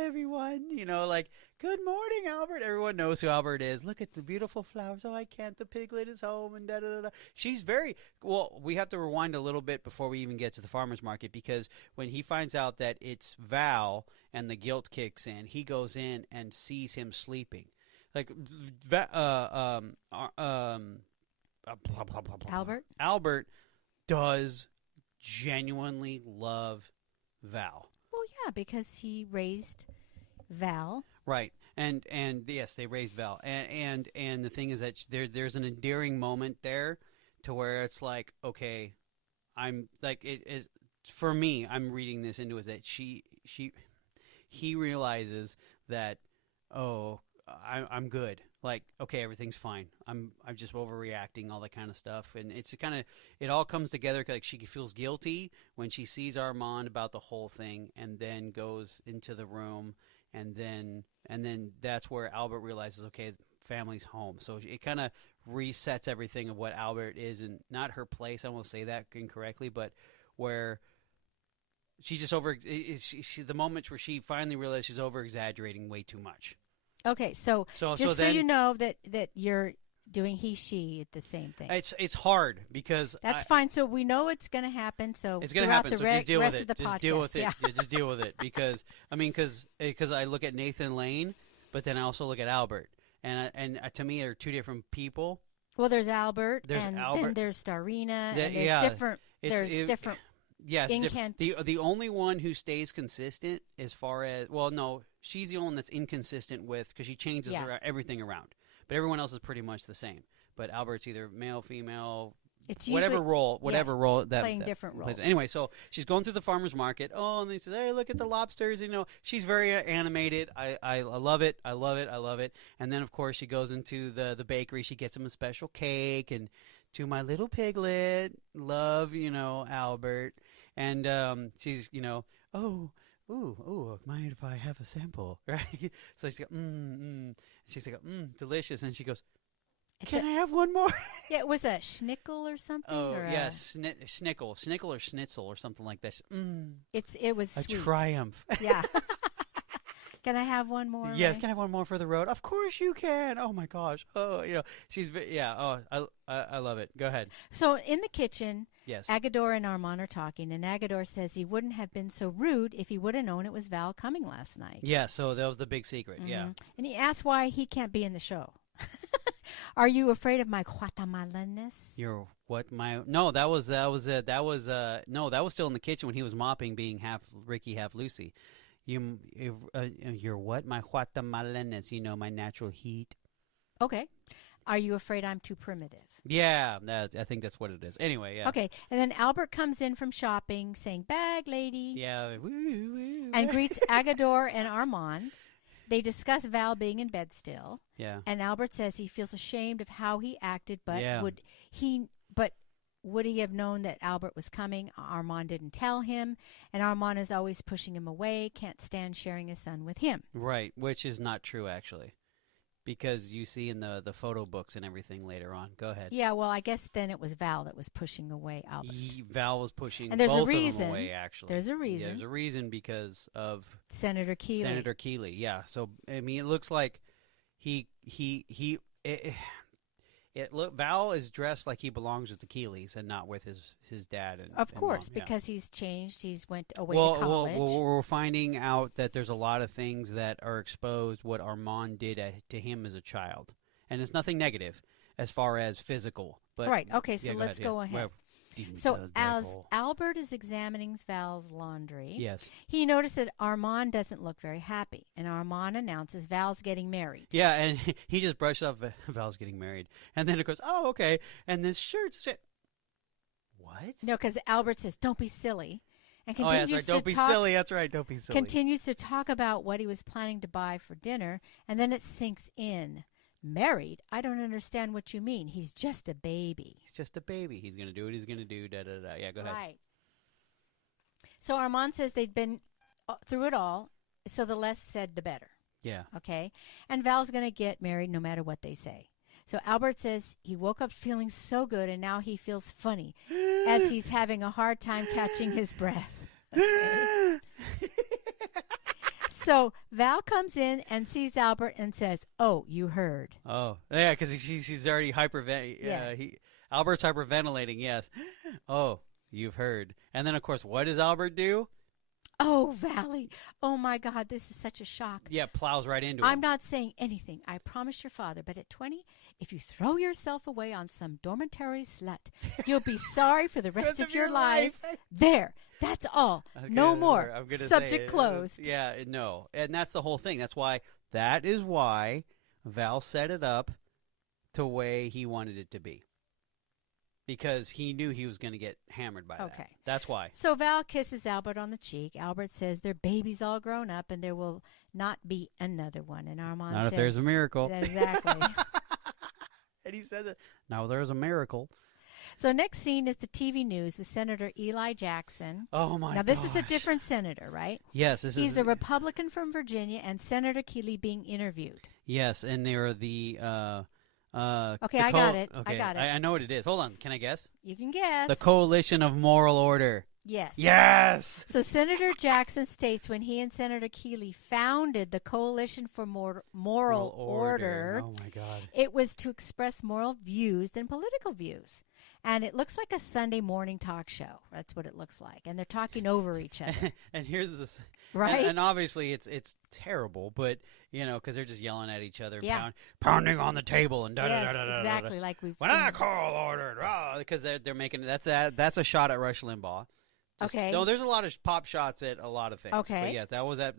everyone. You know, like, good morning, Albert. Everyone knows who Albert is. Look at the beautiful flowers. Oh, I can't. The piglet is home and da da da da. She's very well. We have to rewind a little bit before we even get to the farmer's market, because when he finds out that it's Val and the guilt kicks in, he goes in and sees him sleeping. Like, Albert does genuinely love Val. Well, yeah, because he raised Val. Right. And yes, they raised Val. And the thing is that there's an endearing moment there to where it's like, okay, I'm like it for me, I'm reading this into it that he realizes that, oh, I'm good. Like, okay, everything's fine. I'm just overreacting, all that kind of stuff, and it's kind of, it all comes together. Like, she feels guilty when she sees Armand about the whole thing, and then goes into the room, and then that's where Albert realizes, okay, family's home. So it kind of resets everything of what Albert is, and not her place. I won't say that incorrectly, but where she just the moment where she finally realizes she's over exaggerating way too much. Okay, so you know that you're doing he, she, the same thing. It's hard because that's fine. So we know it's going to happen. So it's going to happen. So just deal with it. Just deal with it. Yeah, just deal with it because because I look at Nathen Lane, but then I also look at Albert, and to me they're two different people. Well, there's Albert, then there's Starina, and there's different. Different. Yes, the only one who stays consistent as far as, well, no, she's the only one that's inconsistent with, because she changes everything around. But everyone else is pretty much the same. But Albert's either male, female, it's whatever role that playing different roles. Plays. Anyway, so she's going through the farmer's market. Oh, and they say, hey, look at the lobsters. You know, she's very animated. I love it. I love it. I love it. And then, of course, she goes into the bakery. She gets him a special cake. And to my little piglet, love, Albert. And she's, oh, mind if I have a sample, right? So she's like, she's like, delicious. And she goes, can I have one more? Yeah, it was a schnickel or something. Oh, yes, schnickel or schnitzel or something like this. It was a sweet. Triumph. Yeah. Can I have one more? Yes, can I have one more for the road? Of course you can. Oh my gosh. Oh, she's Oh, I love it. Go ahead. So in the kitchen, yes, Agador and Armand are talking, and Agador says he wouldn't have been so rude if he would have known it was Val coming last night. Yeah, so that was the big secret. Mm-hmm. Yeah, and he asks why he can't be in the show. Are you afraid of my Guatemalaness? You're what? No, that was no, that was still in the kitchen when he was mopping, being half Ricky, half Lucy. You're what? My Guatemalaness, my natural heat. Okay. Are you afraid I'm too primitive? Yeah, I think that's what it is. Anyway, yeah. Okay, and then Albert comes in from shopping saying, bag lady. Yeah. And greets Agador and Armand. They discuss Val being in bed still. Yeah. And Albert says he feels ashamed of how he acted, but would he have known that Albert was coming? Armand didn't tell him, and Armand is always pushing him away, can't stand sharing his son with him. Right, which is not true, actually, because you see in the photo books and everything later on. Go ahead. Yeah, well, I guess then it was Val that was pushing away Albert. Val was pushing and there's both a reason. of them away, actually. There's a reason. Yeah, there's a reason because of Senator Keeley. Yeah, so, I mean, it looks like Val is dressed like he belongs with the Keeleys and not with his dad. Of course, mom. Because he's changed. He's went away to college. Well, we're finding out that there's a lot of things that are exposed what Armand did to him as a child. And it's nothing negative as far as physical. But, right. Okay, so yeah, let's go ahead. Well, so as Albert is examining Val's laundry, yes, he noticed that Armand doesn't look very happy, and Armand announces Val's getting married. Yeah, and he just brushed off Val's getting married, and then it goes, oh, okay, and this shirt. What? No, because Albert says, "Don't be silly," and continues that's right. Don't be silly. That's right. Don't be silly. Continues to talk about what he was planning to buy for dinner, and then it sinks in. Married? I don't understand what you mean. He's just a baby. He's just a baby. He's going to do what he's going to do. Da, da, da. Yeah, go ahead. Right. So Armand says they'd been through it all, so the less said, the better. Yeah. Okay? And Val's going to get married no matter what they say. So Albert says he woke up feeling so good, and now he feels funny as he's having a hard time catching his breath. Okay. So Val comes in and sees Albert and says, "Oh, you heard." Oh, yeah, because she's already hyperventilating. Yeah. Albert's hyperventilating, yes. Oh, you've heard. And then, of course, what does Albert do? Oh, Valley. Oh, my God, this is such a shock. Yeah, plows right into him. I'm not saying anything. I promise your father. But at 20, if you throw yourself away on some dormitory slut, you'll be sorry for the rest of your life. There. That's all. No more. I'm gonna Subject say, closed. Yeah, no. And that's the whole thing. That is why Val set it up the way he wanted it to be. Because he knew he was going to get hammered by that. Okay. That's why. So Val kisses Albert on the cheek. Albert says their baby's all grown up and there will not be another one. And Armand Not says, if there's a miracle. Exactly. And he says it. Now there's a miracle. So next scene is the TV news with Senator Eli Jackson. Oh, my God. Now, this is a different senator, right? Yes. He's a Republican from Virginia, and Senator Keeley being interviewed. Yes, and they're the... Okay, I got it. Okay, I got it. I know what it is. Hold on. Can I guess? You can guess. The Coalition of Moral Order. Yes. Yes! So Senator Jackson states when he and Senator Keeley founded the Coalition for Moral Order, Oh, my God. it was to express moral views than political views. And it looks like a Sunday morning talk show. That's what it looks like. And they're talking over each other. And here's this... Right? And obviously it's terrible, but, because they're just yelling at each other, Yeah. pounding on the table and Yes, exactly, like we've When seen. I call order, because they're making that's a shot at Rush Limbaugh. Okay. No, there's a lot of pop shots at a lot of things. Okay. But yes, that was at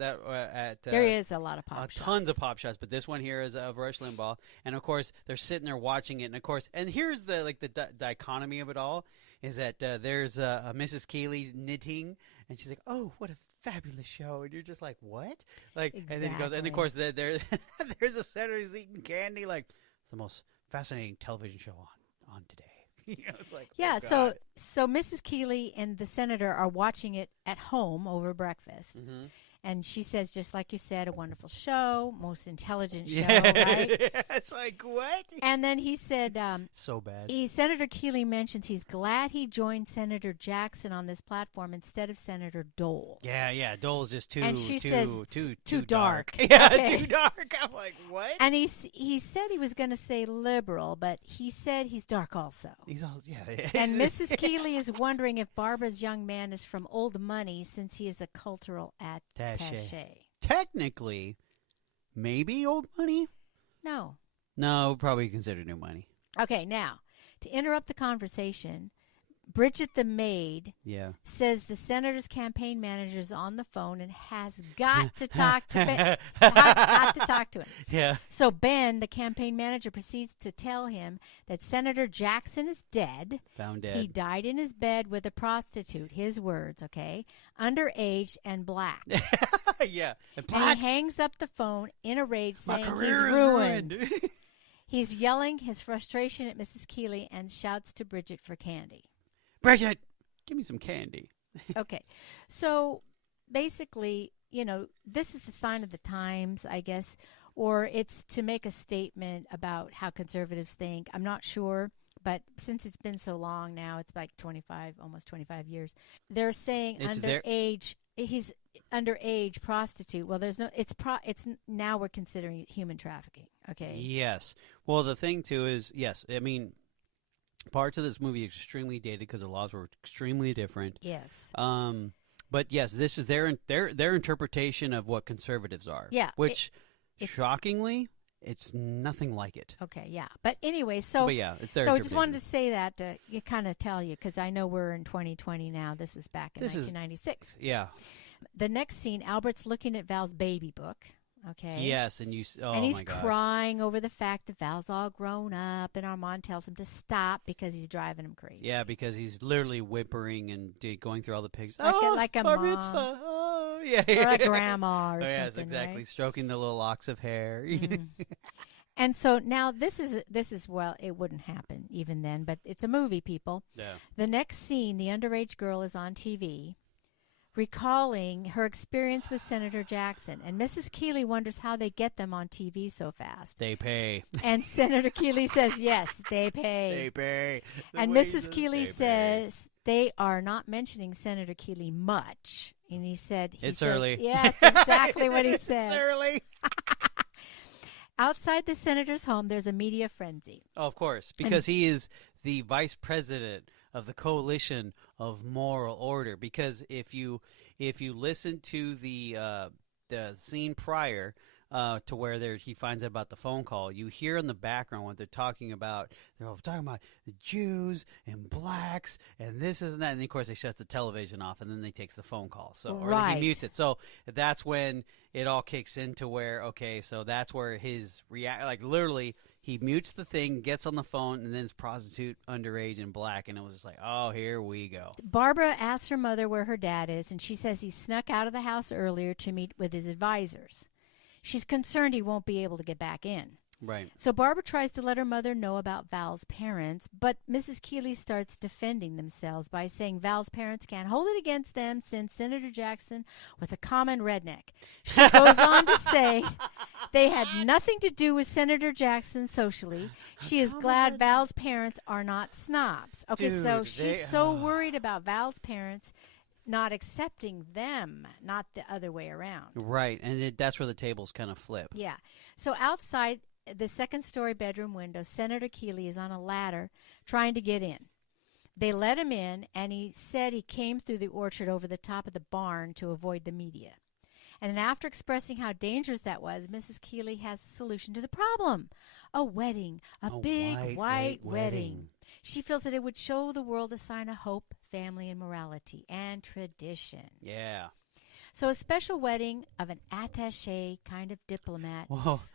There is a lot of pop shots. tons of pop shots, but this one here is of Rush Limbaugh, and of course they're sitting there watching it, and of course, and here's the dichotomy of it all is that there's Mrs. Keeley's knitting, and she's like, "Oh, what a fabulous show," and you're just like, "What?" Like, and then he goes, and of course there's a senator who's eating candy, like it's the most fascinating television show on today. It's like, Yeah, oh, so Mrs. Keeley and the senator are watching it at home over breakfast. Mm-hmm. And she says, just like you said, a wonderful show, most intelligent show, yeah. right? It's like, what? And then he said, So bad. Senator Keeley mentions he's glad he joined Senator Jackson on this platform instead of Senator Dole. Yeah. Dole's just too, And she too, says, too dark. Yeah, Okay. too dark. I'm like, what? And he said he was going to say liberal, but he said he's dark also. He's all, yeah. And Mrs. Keeley is wondering if Barbara's young man is from old money since he is a cultural attaché. Technically, maybe old money? No. No, probably considered new money. Okay, now, to interrupt the conversation, Bridget the maid says the senator's campaign manager is on the phone and has got to talk to Ben. Have to talk to him. Yeah. So Ben, the campaign manager, proceeds to tell him that Senator Jackson is dead. Found dead. He died in his bed with a prostitute. His words, okay? Underage and black. Yeah. And he hangs up the phone in a rage saying he's career is ruined. He's yelling his frustration at Mrs. Keeley and shouts to Bridget for candy. Bridget, give me some candy. Okay. So basically, this is the sign of the times, I guess, or it's to make a statement about how conservatives think. I'm not sure, but since it's been so long now, it's like almost 25 years. They're saying underage. He's underage prostitute. Well, there's no. It's now we're considering it human trafficking. Okay. Yes. Well, the thing too is yes. I mean, parts of this movie are extremely dated because the laws were extremely different. Yes. But yes, this is their interpretation of what conservatives are. Yeah. Which, shockingly, it's nothing like it. Okay. Yeah. But anyway, so. But yeah, it's their So I interpretation. just wanted to say that to kind of tell you because I know we're in 2020 now. This was back in 1996. Yeah. The next scene, Albert's looking at Val's baby book. Okay. Yes, and he's crying over the fact that Val's all grown up, and Armand tells him to stop because he's driving him crazy. Yeah, because he's literally whimpering and going through all the pigs. Like a Bar mom. mitzvah. Oh, yeah. Or a grandma or something. Yes, exactly. Right? Stroking the little locks of hair. And so now this is well, it wouldn't happen even then, but it's a movie, people. Yeah. The next scene, the underage girl is on TV. recalling her experience with Senator Jackson. And Mrs. Keeley wonders how they get them on TV so fast. They pay. And Senator Keeley says, yes, they pay. They pay. And Mrs. Keeley says they are not mentioning Senator Keeley much. And he said, It's early. Yes, exactly what he said. It's early. Outside the senator's home, there's a media frenzy. Oh, of course, because he is the vice president of the Coalition of Moral Order. Because if you listen to the scene prior to where he finds out about the phone call, you hear in the background what they're talking about. They're talking about the Jews and blacks and this and that. And of course, they shut the television off, and then they takes the phone call. So or he mutes it. So that's when it all kicks into where so that's where his literally. He mutes the thing, gets on the phone, and then it's prostitute, underage, and black. And it was just like, oh, here we go. Barbara asks her mother where her dad is, and she says he snuck out of the house earlier to meet with his advisors. She's concerned he won't be able to get back in. Right. So Barbara tries to let her mother know about Val's parents, but Mrs. Keeley starts defending themselves by saying Val's parents can't hold it against them since Senator Jackson was a common redneck. She goes on to say they had nothing to do with Senator Jackson socially. She is glad Val's parents are not snobs. Okay, Dude, so she's so worried about Val's parents not accepting them, not the other way around. Right, and that's where the tables kind of flip. Yeah. So outside the second-story bedroom window, Senator Keeley is on a ladder trying to get in. They let him in, and he said he came through the orchard over the top of the barn to avoid the media. And then after expressing how dangerous that was, Mrs. Keeley has a solution to the problem. A wedding, a big white wedding. She feels that it would show the world a sign of hope, family, and morality, and tradition. Yeah. So a special wedding of an attaché kind of diplomat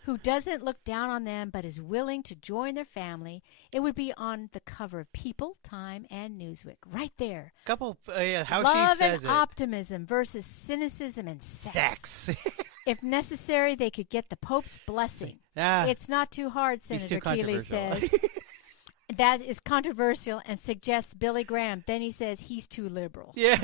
who doesn't look down on them but is willing to join their family. It would be on the cover of People, Time, and Newsweek. Right there. How Love she says and optimism versus cynicism and sex. If necessary, they could get the Pope's blessing. It's not too hard, Senator Keeley says. That is controversial and suggests Billy Graham. Then he says he's too liberal. Yeah.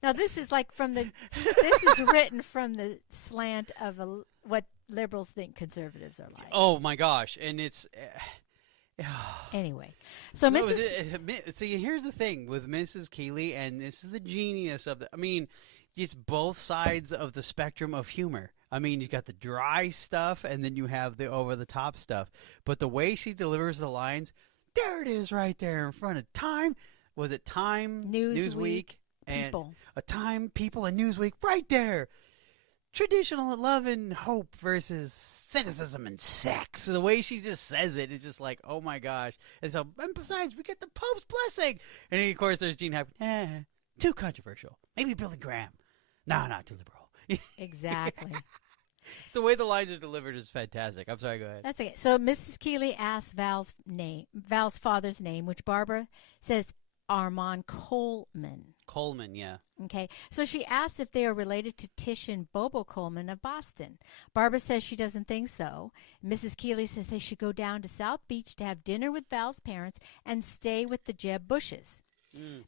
Now, this is this is written from the slant of what liberals think conservatives are like. Oh, my gosh. And it's... Anyway. So see, here's the thing with Mrs. Keeley, and this is the genius of it's both sides of the spectrum of humor. I mean, you've got the dry stuff, and then you have the over-the-top stuff. But the way she delivers the lines, there it is right there in front of Time. Was it Time? Newsweek? People. Time, People, and Newsweek right there. Traditional love and hope versus cynicism and sex. The way she just says it, it's just like, oh my gosh. And so, and besides, we get the Pope's blessing. And then, of course, there's Gene Hackman. Too controversial. Maybe Billy Graham. No, not too liberal. Exactly. The way the lines are delivered is fantastic. I'm sorry, go ahead. That's okay. So Mrs. Keeley asks Val's father's name, which Barbara says Armand Coleman. Coleman, yeah. Okay. So she asks if they are related to Tish and Bobo Coleman of Boston. Barbara says she doesn't think so. Mrs. Keeley says they should go down to South Beach to have dinner with Val's parents and stay with the Jeb Bushes.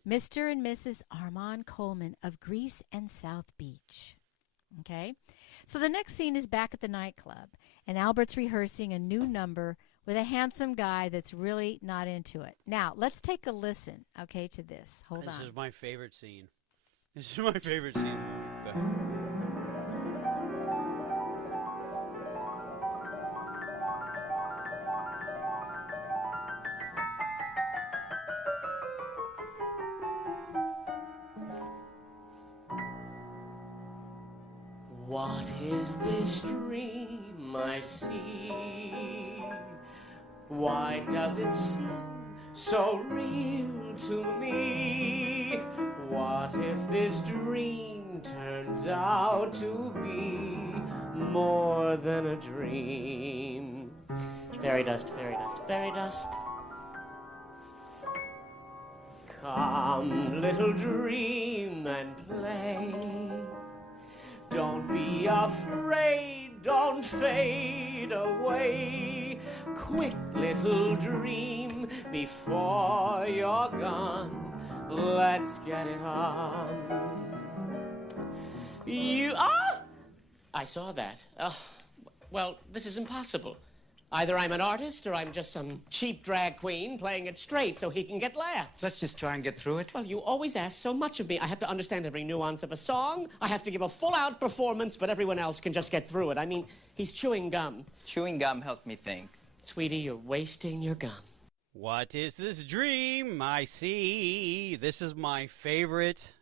Mr. and Mrs. Armand Coleman of Greece and South Beach. Okay. So the next scene is back at the nightclub, and Albert's rehearsing a new number with a handsome guy that's really not into it. Now, let's take a listen, okay, to this. Hold on. This is my favorite scene. This is my favorite scene. Go ahead. What is this dream I see? Why does it seem so real to me? What if this dream turns out to be more than a dream? Fairy dust, fairy dust, fairy dust. Come, little dream, and play. Don't be afraid, don't fade away. Quick, little dream, before you're gone. Let's get it on. I saw that. Well, this is impossible. Either I'm an artist or I'm just some cheap drag queen playing it straight so he can get laughs. Let's just try and get through it. Well, you always ask so much of me. I have to understand every nuance of a song. I have to give a full-out performance, but everyone else can just get through it. I mean, he's chewing gum. Chewing gum helps me think. Sweetie, you're wasting your gum. What is this dream I see? This is my favorite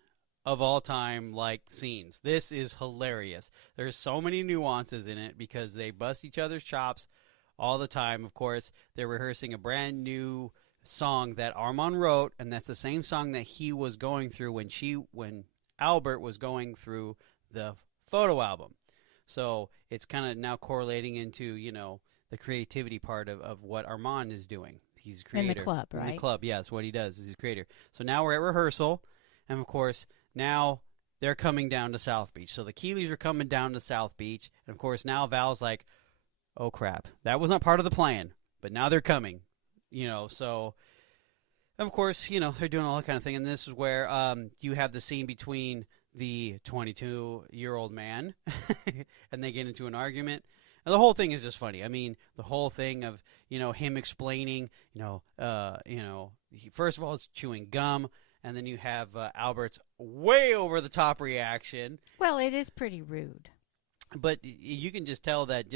of all time, scenes. This is hilarious. There's so many nuances in it because they bust each other's chops all the time. Of course, they're rehearsing a brand new song that Armand wrote, and that's the same song that he was going through when Albert was going through the photo album. So it's kind of now correlating into, the creativity part of what Armand is doing. He's a creator. In the club, right? In the club, yeah, that's what he does. He's a creator. So now we're at rehearsal, and of course, now they're coming down to South Beach. So the Keeleys are coming down to South Beach, and of course, now Val's like, oh, crap. That was not part of the plan, but now they're coming, so, of course, they're doing all that kind of thing, and this is where you have the scene between the 22-year-old man, and they get into an argument. And the whole thing is just funny. I mean, the whole thing of, him explaining, first of all, it's chewing gum, and then you have Albert's way over-the-top reaction. Well, it is pretty rude. But you can just tell that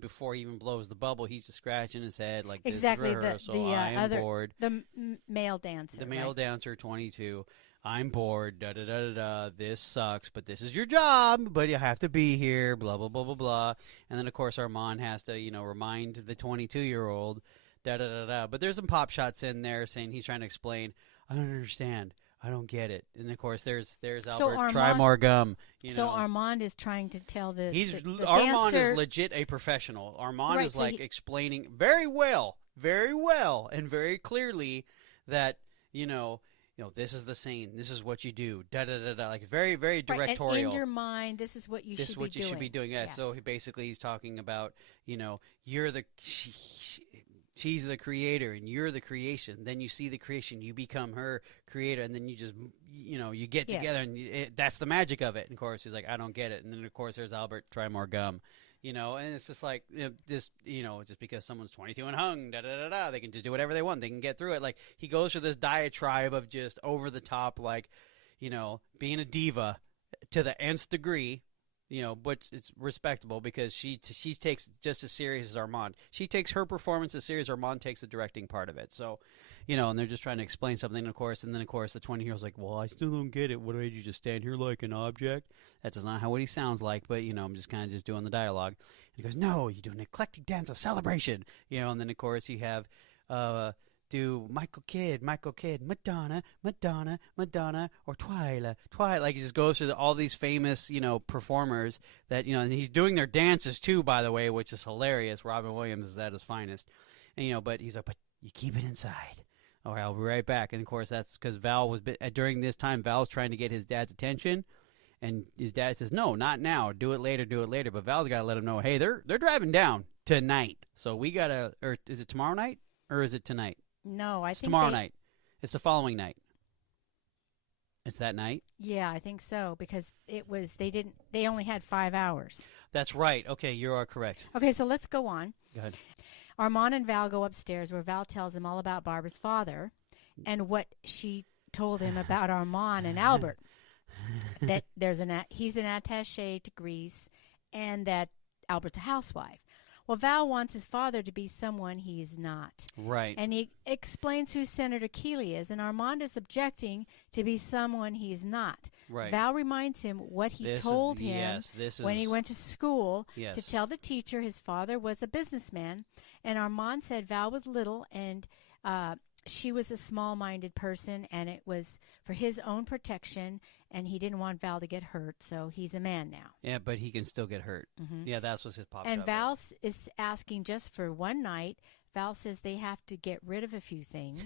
before he even blows the bubble, he's just scratching his head like exactly. This is rehearsal. I am bored. The male dancer. The male dancer, 22. I'm bored. Da da da da da. This sucks, but this is your job. But you have to be here. Blah blah blah blah blah. And then of course Armand has to remind the 22-year-old. Da da da da. But there's some pop shots in there saying he's trying to explain. I don't understand. I don't get it. And of course, there's Albert. Try more gum. So Armand is trying to tell the Armand dancer, is legit a professional. Armand right, is so explaining very well, and very clearly that this is the scene. This is what you do. Da da da da. Like very very directorial. Right, and in your mind, this is what you should be doing. This is what you should be doing. Yeah. Yes. So he's talking about you're the. She's the creator, and you're the creation. Then you see the creation, you become her creator, and then you just, you get together, and that's the magic of it. And of course, he's like, I don't get it. And then of course, there's Albert, try more gum, and it's just like just because someone's 22 and hung, da da da da, they can just do whatever they want. They can get through it. Like he goes through this diatribe of just over the top, being a diva to the nth degree. But it's respectable because she takes just as serious as Armand. She takes her performance as serious as Armand takes the directing part of it. So, and they're just trying to explain something, and of course, the 20-year-old's like, well, I still don't get it. What, did you just stand here like an object? That's not how what he sounds like, but, I'm just kind of just doing the dialogue. And he goes, no, you do an eclectic dance of celebration. And then, of course, you have do Michael Kidd, Madonna, or Twyla. Like he just goes through all these famous, performers that, and he's doing their dances too, by the way, which is hilarious. Robin Williams is at his finest. And, but he's like, but you keep it inside. All right, I'll be right back. And of course, that's because Val was, during this time, Val's trying to get his dad's attention. And his dad says, no, not now. Do it later. But Val's got to let him know, hey, they're driving down tonight. So we got to, or is it tomorrow night or is it tonight? No, I it's think tomorrow night. It's the following night. It's that night? Yeah, I think so because they only had 5 hours. That's right. Okay, you are correct. Okay, so let's go on. Go ahead. Armand and Val go upstairs where Val tells him all about Barbara's father and what she told him about Armand and Albert. That he's an attaché to Greece and that Albert's a housewife. Well, Val wants his father to be someone he is not. Right. And he explains who Senator Keeley is, and Armand is objecting to be someone he is not. Right. Val reminds him what he told him when he went to school to tell the teacher his father was a businessman. And Armand said Val was little and she was a small-minded person, and it was for his own protection, and he didn't want Val to get hurt, so he's a man now. Yeah, but he can still get hurt. Mm-hmm. Yeah, that's what's his pop. And Val is asking just for one night. Val says they have to get rid of a few things.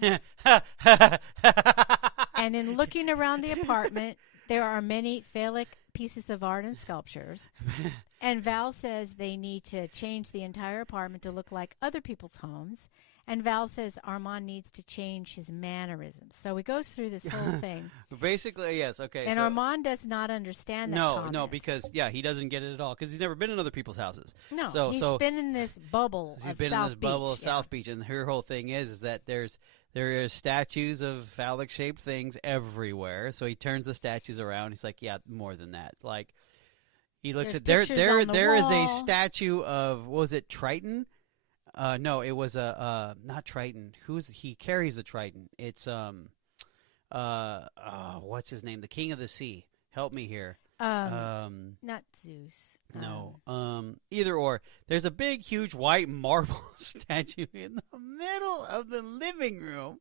And in looking around the apartment, there are many phallic pieces of art and sculptures. And Val says they need to change the entire apartment to look like other people's homes. And Val says Armand needs to change his mannerisms. So he goes through this whole thing. Basically, yes. Okay. And so, Armand does not understand that no, comment. because he doesn't get it at all because he's never been in other people's houses. No, he's been in this bubble He's of been South in this bubble Beach, of South Beach, and her whole thing is that there are statues of phallic-shaped things everywhere. So he turns the statues around. He's like, yeah, more than that. Like he looks There's at pictures on the there is a wall. statue of, what was it, Triton? No, it was not Triton. He carries the Triton? It's what's his name? The King of the Sea. Help me here. Not Zeus. No. Either or. There's a big, huge white marble statue in the middle of the living room.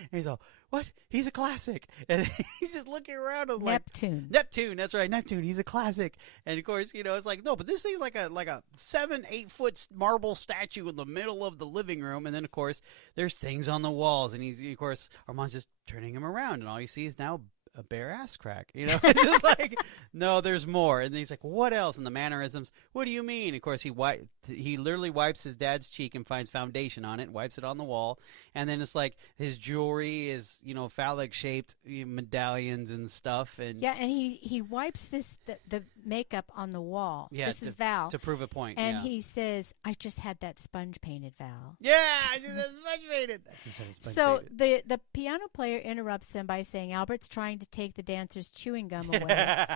And he's all, what? He's a classic. And he's just looking around and Neptune. Neptune, that's right, Neptune. He's a classic. And of course, it's like, no, but this thing's like a 7-8 foot marble statue in the middle of the living room. And then of course, there's things on the walls. And of course, Armand's just turning him around, and all you see is now a bare ass crack. It's just like, no, there's more. And then he's like, what else? And the mannerisms, what do you mean? Of course, he literally wipes his dad's cheek and finds foundation on it, wipes it on the wall. And then it's like his jewelry is, phallic shaped medallions and stuff. And yeah, and he wipes the makeup on the wall. Yeah, this is Val. To prove a point. And yeah. he says, I just had that sponge painted, Val. Yeah, I just had sponge painted. So the piano player interrupts them by saying Albert's trying to take the dancer's chewing gum away.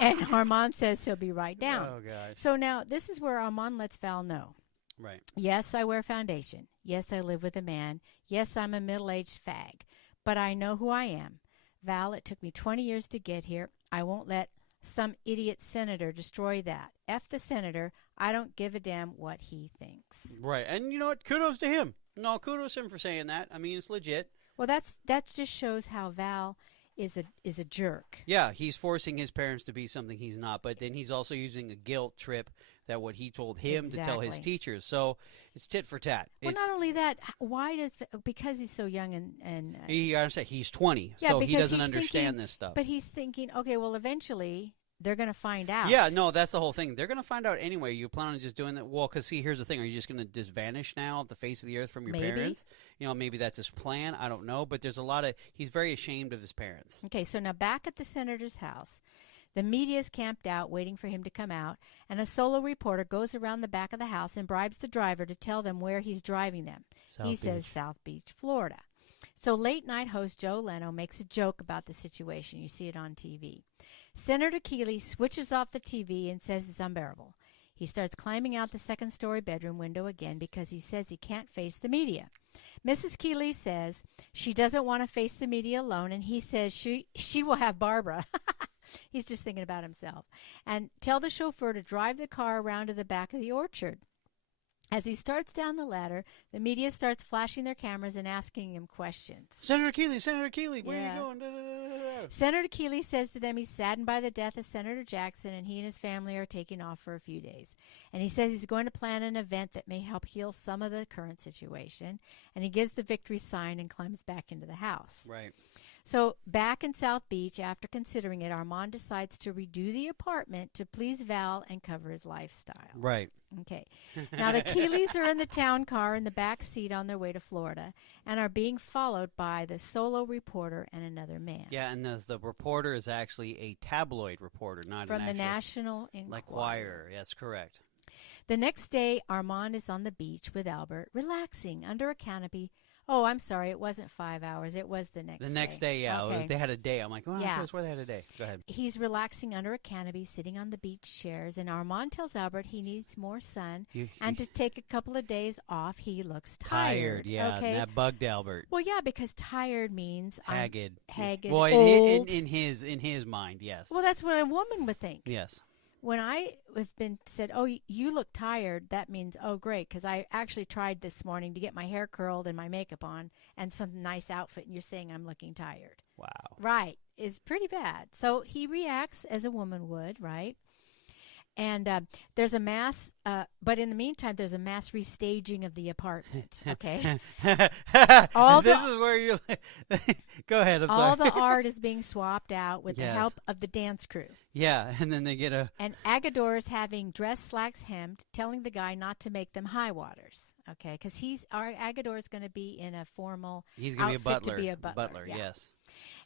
And Armand says he'll be right down. Oh, gosh. So now this is where Armand lets Val know. Right. Yes, I wear foundation. Yes, I live with a man. Yes, I'm a middle-aged fag. But I know who I am. Val, it took me 20 years to get here. I won't let some idiot senator destroy that. F the senator. I don't give a damn what he thinks. Right. And you know what? Kudos to him. No, kudos to him for saying that. I mean, it's legit. Well, that just shows how Val is a jerk. Yeah, he's forcing his parents to be something he's not, but then he's also using a guilt trip that what he told him to tell his teachers. So it's tit for tat. Well, not only that, because he's so young and I understand he's 20, yeah, so he doesn't he's understand thinking, this stuff. But he's thinking, okay, well, eventually they're going to find out. Yeah, no, that's the whole thing. They're going to find out anyway. You plan on just doing that? Well, because see, here's the thing. Are you just going to just vanish now off the face of the earth from your parents? Maybe that's his plan. I don't know. But there's a lot of, he's very ashamed of his parents. Okay, so now back at the senator's house, the media is camped out waiting for him to come out, and a solo reporter goes around the back of the house and bribes the driver to tell them where he's driving them. He says South Beach, Florida. So late night host Joe Leno makes a joke about the situation. You see it on TV. Senator Keeley switches off the TV and says it's unbearable. He starts climbing out the second-story bedroom window again because he says he can't face the media. Mrs. Keeley says she doesn't want to face the media alone, and he says she will have Barbara. He's just thinking about himself. And tell the chauffeur to drive the car around to the back of the orchard. As he starts down the ladder, the media starts flashing their cameras and asking him questions. Senator Keeley, where are you going? Da, da, da, da. Senator Keeley says to them he's saddened by the death of Senator Jackson, and he and his family are taking off for a few days. And he says he's going to plan an event that may help heal some of the current situation. And he gives the victory sign and climbs back into the house. Right. So back in South Beach, after considering it, Armand decides to redo the apartment to please Val and cover his lifestyle. Right. Okay. Now the Keeleys are in the town car in the back seat on their way to Florida and are being followed by the solo reporter and another man. Yeah, and the reporter is actually a tabloid reporter, not from an the actual, National Enquirer. That's correct. The next day, Armand is on the beach with Albert, relaxing under a canopy. Oh, I'm sorry. It wasn't 5 hours. It was the next day. The next day, yeah. Okay. They had a day. I'm like, well, Yeah. I swear they had a day. Go ahead. He's relaxing under a canopy, sitting on the beach chairs, and Armand tells Albert he needs more sun and to take a couple of days off. He looks tired. Yeah. Okay. And that bugged Albert. Well, yeah, because tired means Haggard. Haggard. Well, old. in his mind, yes. Well, that's what a woman would think. Yes. When I have been said, oh, you look tired, that means, oh, great, because I actually tried this morning to get my hair curled and my makeup on and some nice outfit, and you're saying I'm looking tired. Wow. Right. It's pretty bad. So he reacts as a woman would, right? And there's a mass, but in the meantime, there's a mass restaging of the apartment. Okay, This is where you're. Go ahead. I'm all sorry. the art is being swapped out with the help of the dance crew. Yeah, and then they get a. And Agador is having dress slacks hemmed, telling the guy not to make them high waters. Okay, because Agador is going to be in a formal. He's going outfit to be a butler. Yeah. Yes.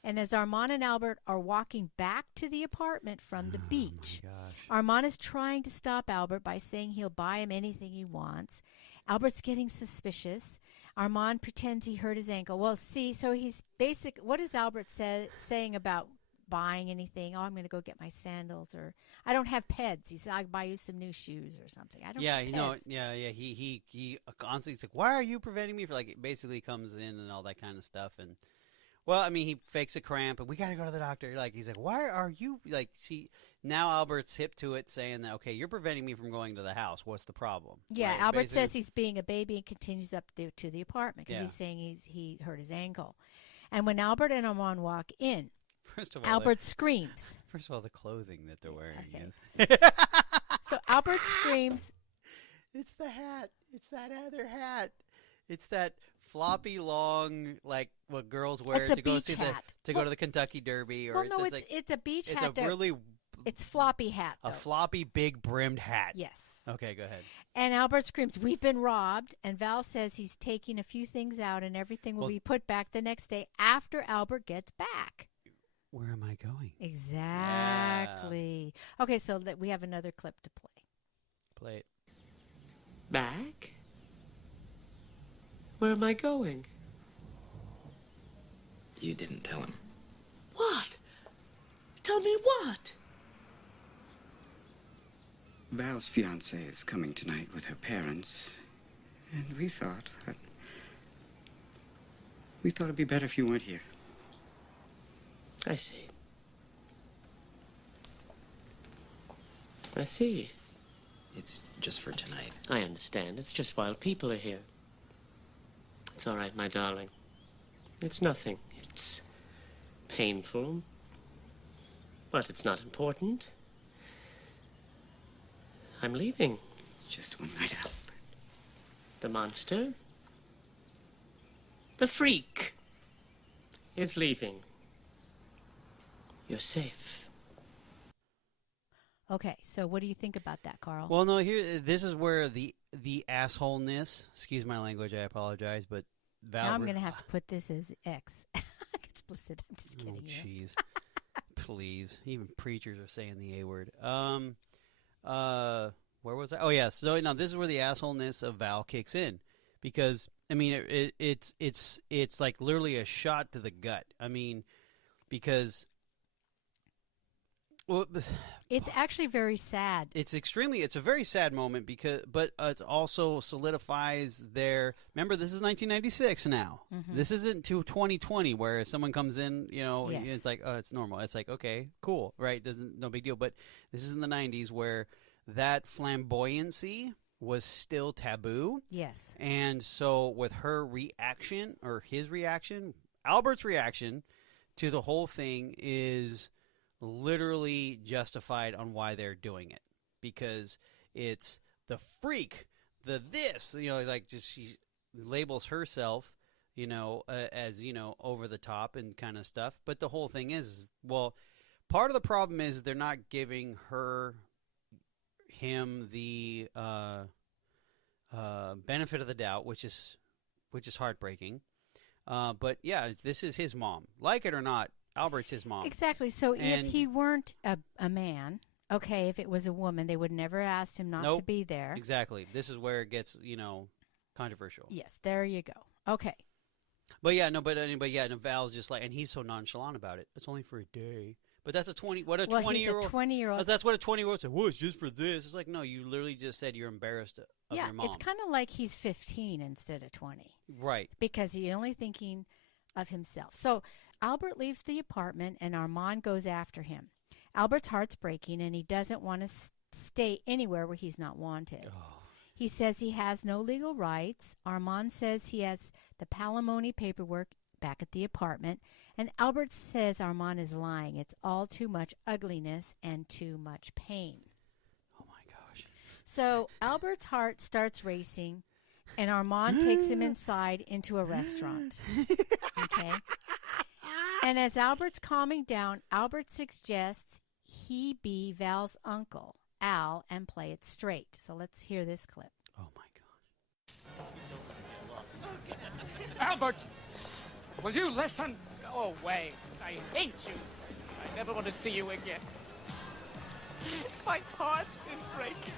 And as Armand and Albert are walking back to the apartment from the beach, My gosh. Armand is trying to stop Albert by saying he'll buy him anything he wants. Albert's getting suspicious. Armand pretends he hurt his ankle. Well, see, so he's what is Albert saying about buying anything? Oh, I'm going to go get my sandals, or I don't have peds. He said, I'll buy you some new shoes or something. I don't have peds. He constantly, he's like, why are you preventing me? It basically comes in and all that kind of stuff. And, well, I mean, he fakes a cramp, and we got to go to the doctor. He's like, why are you, see, now Albert's hip to it, saying that, okay, you're preventing me from going to the house. What's the problem? Yeah, right? Albert Basically, says he's being a baby and continues up to the apartment because he's saying he hurt his ankle. And when Albert and Armand walk in, first of all, Albert screams. First of all, the clothing that they're wearing Okay. is. So Albert screams. It's the hat. It's that other hat. It's that floppy, long, like what girls wear It's a to go beach see hat. go to the Kentucky Derby. Or Well, no, it's it's a beach hat. It's a really It's floppy hat, though. a floppy, big brimmed hat. Yes. Okay, go ahead. And Albert screams, "We've been robbed!" And Val says he's taking a few things out, and everything will be put back the next day after Albert gets back. Where am I going? Exactly. Yeah. Okay, so we have another clip to play. Play it. Back? Where am I going? You didn't tell him. What? Tell me what? Val's fiancée is coming tonight with her parents, and we thought it'd be better if you weren't here. I see. I see. It's just for tonight. I understand. It's just while people are here. It's all right, my darling. It's nothing. It's painful, but it's not important. I'm leaving. Just one night out. The monster, the freak, is leaving. You're safe. Okay, so what do you think about that, Carl? Well, no, this is where the assholeness, excuse my language, I apologize, but Val. Now I'm going to have to put this as X. Explicit. I'm just kidding. Oh, jeez. Please. Even preachers are saying the A word. Where was I? Oh, yeah. So now this is where the assholeness of Val kicks in, because I mean it's like literally a shot to the gut. I mean, because it's actually very sad. It's a very sad moment but it also solidifies remember, this is 1996 now. Mm-hmm. This isn't to 2020 where if someone comes in, yes. It's like, oh, it's normal. It's like, okay, cool, right? No big deal. But this is in the 90s where that flamboyancy was still taboo. Yes. And so with her reaction, or his reaction, Albert's reaction to the whole thing is literally justified on why they're doing it, because it's the freak, she labels herself, as over the top and kind of stuff. But the whole thing is, well, part of the problem is they're not giving him the benefit of the doubt, which is heartbreaking. But yeah, this is his mom, like it or not. Albert's his mom. Exactly. So if he weren't a man, okay, if it was a woman, they would never ask him not to be there. Exactly. This is where it gets, controversial. Yes, there you go. Okay. But Val's just like, and he's so nonchalant about it. It's only for a day. But that's a 20-year-old. He's a 20-year-old. That's what a 20-year-old said. Well, it's just for this. It's like, no, you literally just said you're embarrassed of your mom. It's kind of like he's 15 instead of 20. Right. Because he's only thinking of himself. So Albert leaves the apartment, and Armand goes after him. Albert's heart's breaking, and he doesn't want to stay anywhere where he's not wanted. Oh. He says he has no legal rights. Armand says he has the palimony paperwork back at the apartment, and Albert says Armand is lying. It's all too much ugliness and too much pain. Oh, So Albert's heart starts racing, and Armand takes him inside into a restaurant. Okay. And as Albert's calming down, Albert suggests he be Val's uncle, Al, and play it straight. So let's hear this clip. Oh, my God. Albert, will you listen? Go away. I hate you. I never want to see you again. My heart is breaking.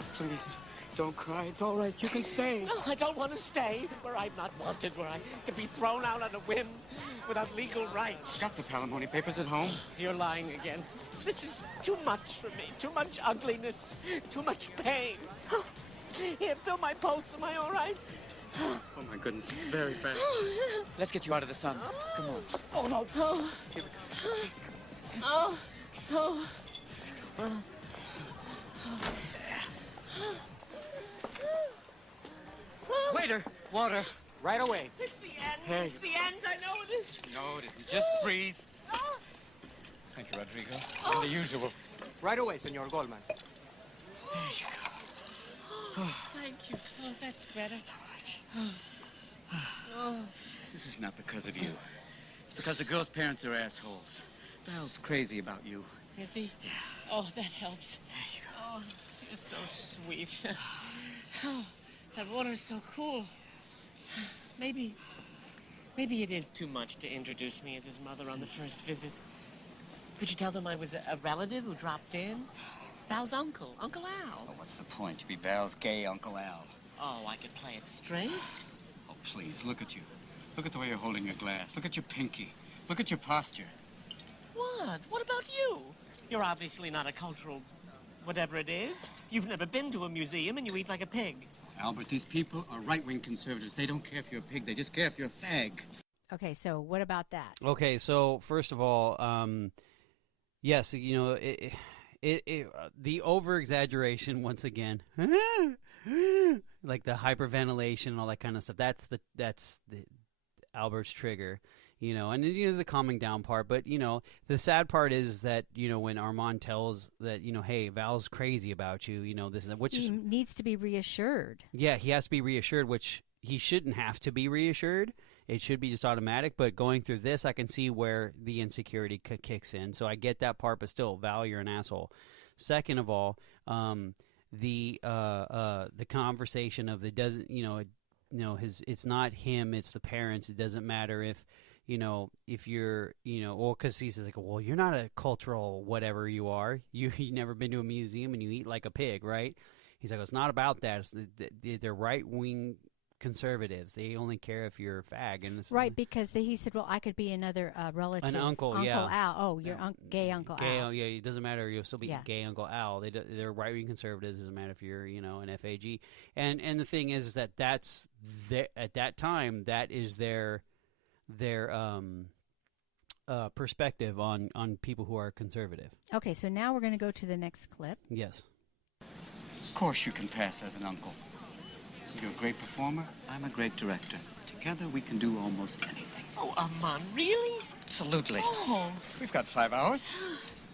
Oh, please, don't cry. It's all right. You can stay. No, I don't want to stay where I'm not wanted, where I can be thrown out on a whim without legal rights. Got the palimony papers at home? You're lying again. This is too much for me. Too much ugliness. Too much pain. Here, fill my pulse. Am I all right? Oh, my goodness. It's very fast. Let's get you out of the sun. Come on. Oh, no. Oh. Here we go. Oh. Oh. Waiter, water. Right away. It's the end. Hey. It's the end. I know it is. No, it isn't. Just breathe. Thank you, Rodrigo. And the usual. Right away, Senor Goldman. Thank you. Oh, that's better. This is not because of you. It's because the girl's parents are assholes. Val's crazy about you. Is he? Yeah. Oh, that helps. Oh, you're so sweet. Oh, that water's so cool. Maybe it is too much to introduce me as his mother on the first visit. Could you tell them I was a relative who dropped in? Val's uncle, Uncle Al. Oh, what's the point? To be Val's gay Uncle Al. Oh, I could play it straight? Oh, please, look at you. Look at the way you're holding your glass. Look at your pinky. Look at your posture. What? What about you? You're obviously not a cultural whatever it is. You've never been to a museum and you eat like a pig. Albert, these people are right-wing conservatives. They don't care if you're a pig. They just care if you're a fag. Okay, so what about that? Okay, so first of all, yes, you know, the over-exaggeration once again, like the hyperventilation and all that kind of stuff. That's the Albert's trigger, you know, and you know the calming down part. But you know, the sad part is that you know when Armand tells that you know, hey, Val's crazy about you, you know this and that, which He needs to be reassured. yeah, he has to be reassured, which he shouldn't have to be reassured. It should be just automatic, but going through this, I can see where the insecurity kicks in. So I get that part, but still, Val, you're an asshole. Second of all, the conversation of it's not him, it's the parents. It doesn't matter if you're well, because he says like, well, you're not a cultural whatever you are. You never been to a museum and you eat like a pig, right? He's like, well, it's not about that. They're right wing conservatives. They only care if you're a fag. And this Right, because he said, well, I could be another relative. An uncle, Uncle yeah. Al. Oh, your gay Uncle Al. Yeah, it doesn't matter. You'll still be Yeah. gay Uncle Al. They're right-wing conservatives. It doesn't matter if you're, an FAG. And the thing is that at that time, that is their perspective on people who are conservative. Okay, so now we're going to go to the next clip. Yes. Of course you can pass as an uncle. You're a great performer. I'm a great director. Together we can do almost anything. Oh, Armand, really? Absolutely. Oh. We've got 5 hours.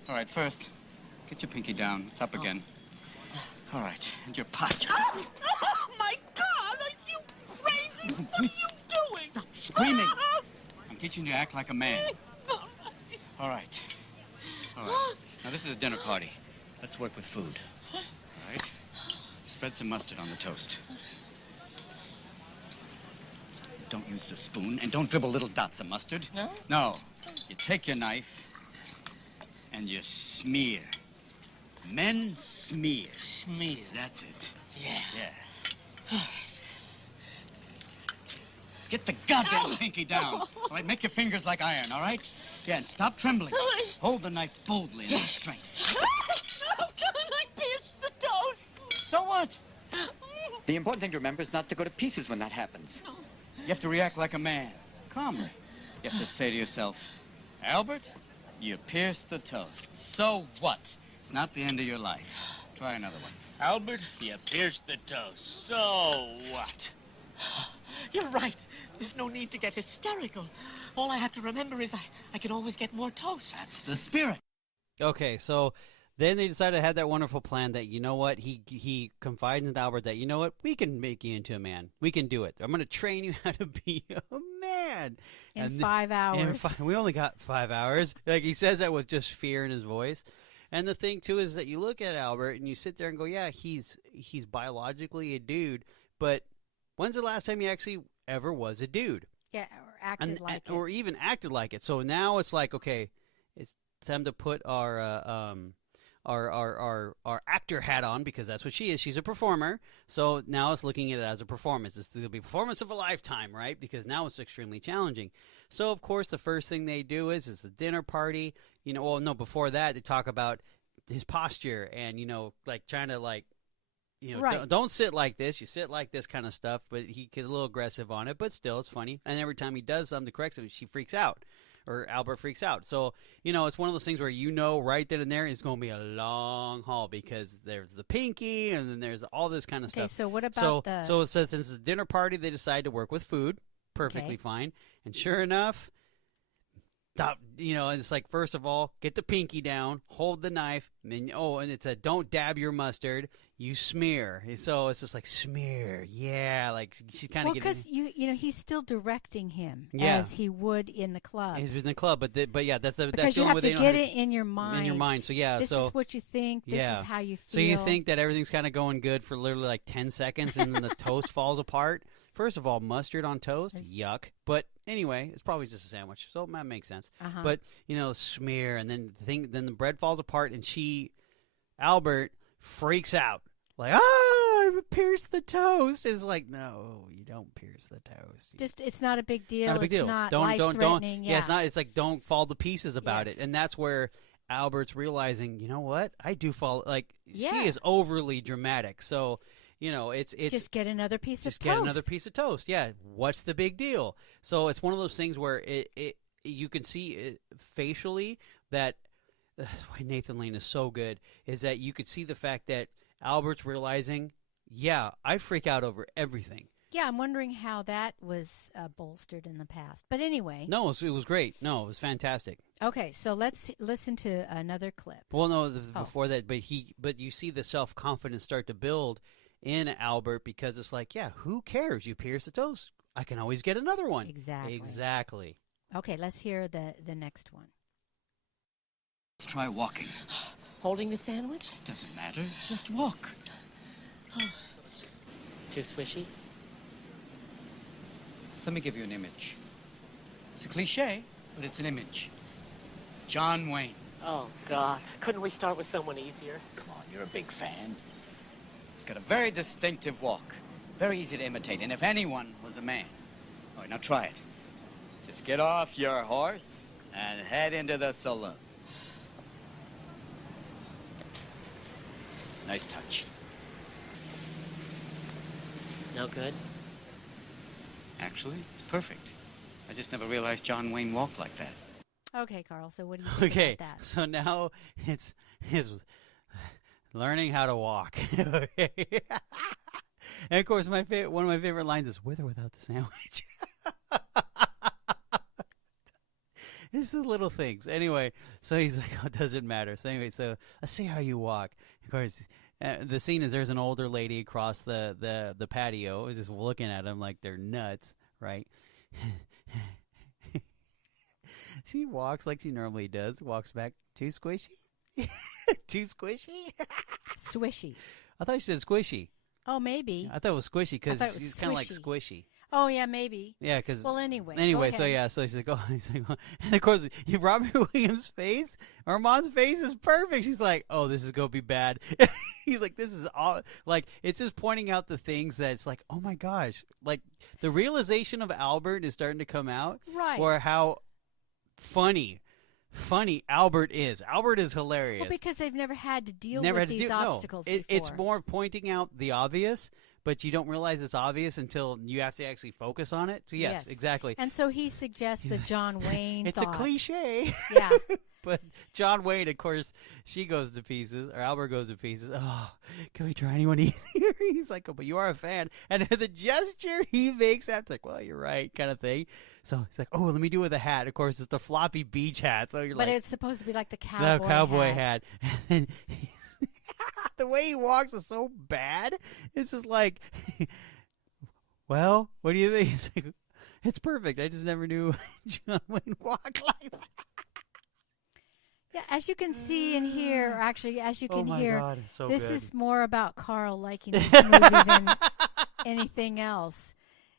All right, first, get your pinky down. It's up again. All right, and your posture. Oh, my God! Are you crazy? What are you doing? Stop screaming. I'm teaching you to act like a man. All right. All right. Now, this is a dinner party. Let's work with food. All right? Spread some mustard on the toast. Don't use the spoon, and don't dribble little dots of mustard. No? No. You take your knife, and you smear. Men smear. Smear. That's it. Yeah. Yeah. Get the goddamn pinky down. All right, make your fingers like iron, all right? Yeah, and stop trembling. Hold the knife boldly and with strength. How can I pierce the toast? So what? The important thing to remember is not to go to pieces when that happens. You have to react like a man. Calmly. You have to say to yourself, Albert, you pierced the toast. So what? It's not the end of your life. Try another one. Albert, you pierced the toast. So what? You're right. There's no need to get hysterical. All I have to remember is I can always get more toast. That's the spirit. Okay, so Then they decided to have that wonderful plan that, you know what, he confides in Albert that, you know what, we can make you into a man. We can do it. I'm going to train you how to be a man. In 5 hours. We only got 5 hours. Like, he says that with just fear in his voice. And the thing, too, is that you look at Albert and you sit there and go, yeah, he's biologically a dude, but when's the last time he actually ever was a dude? Yeah, or acted like it. Or even acted like it. So now it's like, okay, it's time to put our actor hat on, because that's what she is. She's a performer. So now it's looking at it as a performance. It's going to be a performance of a lifetime, right? Because now it's extremely challenging. So, of course, the first thing they do is it's a dinner party. You know, well, no, before that, they talk about his posture and, you know, like trying to, like, you know, right. don't sit like this. You sit like this kind of stuff. But he gets a little aggressive on it, but still, it's funny. And every time he does something to correct him, she freaks out. Or Albert freaks out. So, you know, it's one of those things where you know right then and there it's going to be a long haul, because there's the pinky and then there's all this kind of stuff. Okay, so what about So it says since it's a dinner party, they decide to work with food. Perfectly fine. And sure enough, you know, it's like, first of all, get the pinky down, hold the knife, and then, and it's a don't dab your mustard, you smear. So it's just like, smear, yeah, like she's kind of getting. Well, because you know, he's still directing him as he would in the club. He's in the club, but yeah, that's because you have to get it in your mind. In your mind, so yeah, this is what you think. This is how you feel. So you think that everything's kind of going good for literally like 10 seconds, and then the toast falls apart. First of all, mustard on toast, yuck. But anyway, it's probably just a sandwich, so that makes sense. But, you know, smear, and then the bread falls apart, and Albert freaks out. Like, oh, I pierced the toast. It's like, no, you don't pierce the toast. It's not a big deal. It's not a big deal. Not Don't. life-threatening. Yeah, it's not. It's like, don't fall to pieces about it. And that's where Albert's realizing, you know what? I do fall. Like, she is overly dramatic. So, you know, it's just get another piece of toast. Just get another piece of toast. Yeah, what's the big deal? So it's one of those things where you can see facially that why Nathen Lane is so good is that you could see the fact that Albert's realizing, yeah, I freak out over everything. Yeah, I'm wondering how that was bolstered in the past. But anyway. No, it was great. No, it was fantastic. Okay, so let's listen to another clip. Well, no, before that, but you see the self-confidence start to build in Albert, because it's like, yeah, who cares? You pierce the toast. I can always get another one. Exactly. Okay, let's hear the next one. Let's try walking. Holding the sandwich? Doesn't matter. Just walk. Too swishy? Let me give you an image. It's a cliche, but it's an image. John Wayne. Oh, God. Couldn't we start with someone easier? Come on, you're a big fan. He's got a very distinctive walk. Very easy to imitate, and if anyone was a man. All right, now try it. Just get off your horse and head into the saloon. Nice touch. No good? Actually, it's perfect. I just never realized John Wayne walked like that. Okay, Carl, so what do you think about that? So now it's learning how to walk. Okay. And of course, one of my favorite lines is with or without the sandwich. It's the little things. Anyway, so he's like, oh, it doesn't matter. So anyway, so let's see how you walk. Of course, the scene is there's an older lady across the patio is just looking at him like they're nuts, right? She walks like she normally does. Walks back. Too squishy? Too squishy? Swishy. I thought she said squishy. Oh, maybe. I thought it was squishy because she's kind of like squishy. Oh, yeah, maybe. Yeah, because... Well, anyway. So she's like, oh. And of course, Robert Williams' face, Armand's face is perfect. She's like, oh, this is going to be bad. He's like, this is all... Like, it's just pointing out the things that it's like, oh, my gosh. Like, the realization of Albert is starting to come out. Right. Or how funny Albert is. Albert is hilarious. Well, because they've never had to deal with these obstacles before. It's more pointing out the obvious, but you don't realize it's obvious until you have to actually focus on it. So yes, exactly. And so he suggests the John Wayne It's thought. a cliche. Yeah. But John Wayne, of course, she goes to pieces, or Albert goes to pieces. Oh, can we try anyone easier? He's like, oh, but you are a fan. And the gesture he makes after, like, well, you're right, kind of thing. So he's like, oh, let me do it with a hat. Of course, it's the floppy beach hat. So you're But like, it's supposed to be like the cowboy hat. And then the way he walks is so bad. It's just like, well, what do you think? It's like, it's perfect. I just never knew John Wayne walked like that. Yeah, as you can see and hear, or actually, as you can hear, God, it's so this good. is more about Carl liking this movie than anything else.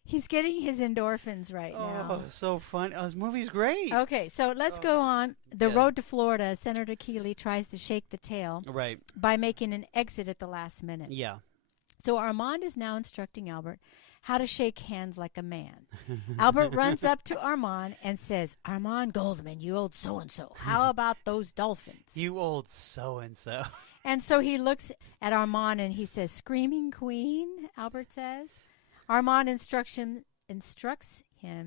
He's getting his endorphins right now. Oh, so fun. Oh, this movie's great. Okay, so let's go on. The road to Florida, Senator Keeley tries to shake the tail Right. by making an exit at the last minute. Yeah. So Armand is now instructing Albert how to shake hands like a man. Albert runs up to Armand and says, Armand Goldman, you old so-and-so. How about those dolphins? You old so-and-so. And so he looks at Armand and he says, Screaming Queen, Albert says. Armand instructs him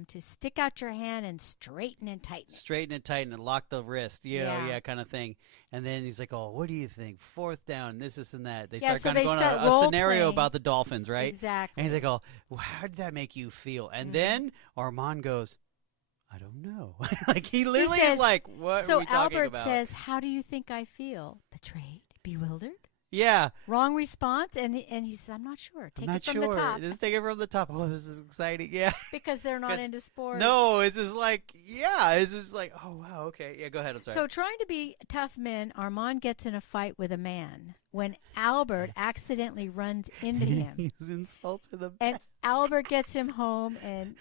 to stick out your hand and straighten and tighten it. Straighten and tighten and lock the wrist. Yeah, kind of thing. And then he's like, oh, what do you think? Fourth down, this and that. They start kind of going on a scenario about the Dolphins, right? Exactly. And he's like, oh, well, how did that make you feel? And then Armand goes, I don't know. Like, he literally is like, what are we talking Albert about? says, how do you think I feel? Betrayed? Bewildered? Yeah. Wrong response, and he says, I'm not sure. Take it from the top. Just take it from the top. Oh, this is exciting. Yeah. Because they're not into sports. No, it's just like, it's just like, oh, wow, okay. Yeah, go ahead. I'm sorry. So trying to be tough men, Armand gets in a fight with a man when Albert accidentally runs into him. He's insulted him. And Albert gets him home, and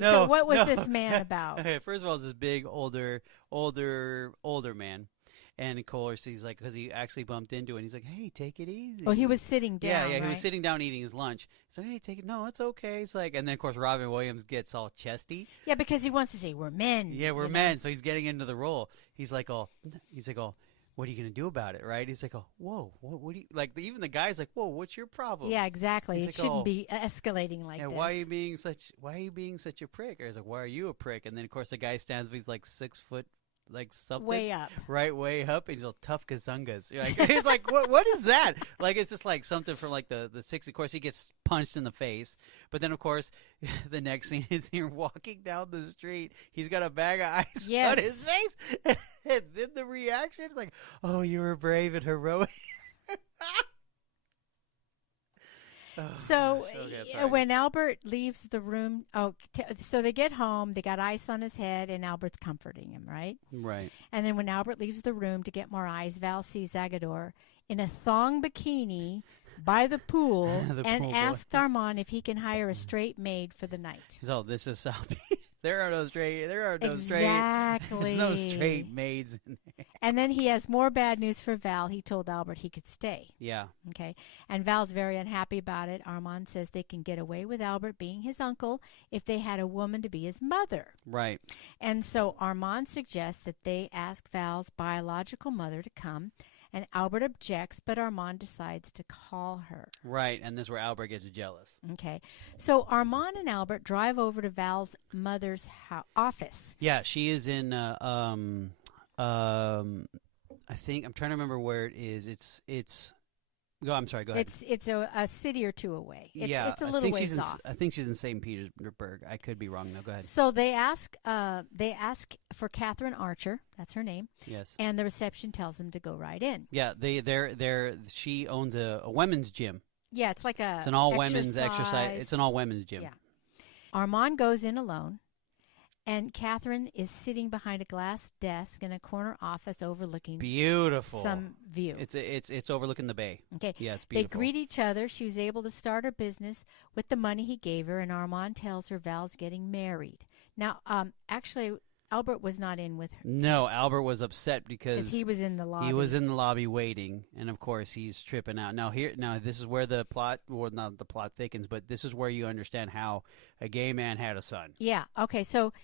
so what was this man about? Okay, first of all, it's this big, older man. And of course, he's like, because he actually bumped into it, and he's like, hey, take it easy. Oh, he was sitting down, Yeah, right? he was sitting down eating his lunch. So, hey, take it. No, it's okay. It's like, and then, of course, Robin Williams gets all chesty. Yeah, because he wants to say, we're men. Yeah, we're men. So he's getting into the role. He's like, what are you going to do about it, right? He's like, whoa, what do you, like, even the guy's like, whoa, what's your problem? Yeah, exactly. He's It like, shouldn't be escalating like this. Why are you being such a prick? Or he's like, why are you a prick? And then, of course, the guy stands up, he's like 6 foot, like something way up, right, way up, and he's all tough kazungas. Like, he's like, what is that? Like, it's just like something from like the 60s. Of course, he gets punched in the face, but then of course, the next scene is him walking down the street. He's got a bag of ice on his face, and then the reaction is like, "Oh, you were brave and heroic." So when Albert leaves the room, so they get home, they got ice on his head, and Albert's comforting him, right? Right. And then when Albert leaves the room to get more ice, Val sees Agador in a thong bikini by the pool and asks Armand if he can hire a straight maid for the night. So this is South Beach. There are no straight maids in there. And then he has more bad news for Val. He told Albert he could stay. Yeah. Okay. And Val's very unhappy about it. Armand says they can get away with Albert being his uncle if they had a woman to be his mother. Right. And so Armand suggests that they ask Val's biological mother to come. And Albert objects, but Armand decides to call her. Right, and this is where Albert gets jealous. Okay. So Armand and Albert drive over to Val's mother's office. Yeah, she is in, I think, I'm trying to remember where it is. It's I'm sorry, go ahead. It's a city or two away. It's a little ways off. I think she's in St. Petersburg. I could be wrong. No, go ahead. So they ask for Catherine Archer. That's her name. Yes. And the reception tells them to go right in. Yeah, she owns a women's gym. Yeah, it's like it's an all women's exercise. It's an all women's gym. Yeah. Armand goes in alone. And Catherine is sitting behind a glass desk in a corner office overlooking some view. It's overlooking the bay. Okay. Yeah, it's beautiful. They greet each other. She was able to start her business with the money he gave her, and Armand tells her Val's getting married. Now, actually, Albert was not in with her. No, Albert was upset because he was in the lobby. He was in the lobby waiting, and of course he's tripping out. Now this is where the plot, well, not the plot thickens, but this is where you understand how a gay man had a son. Yeah. Okay. So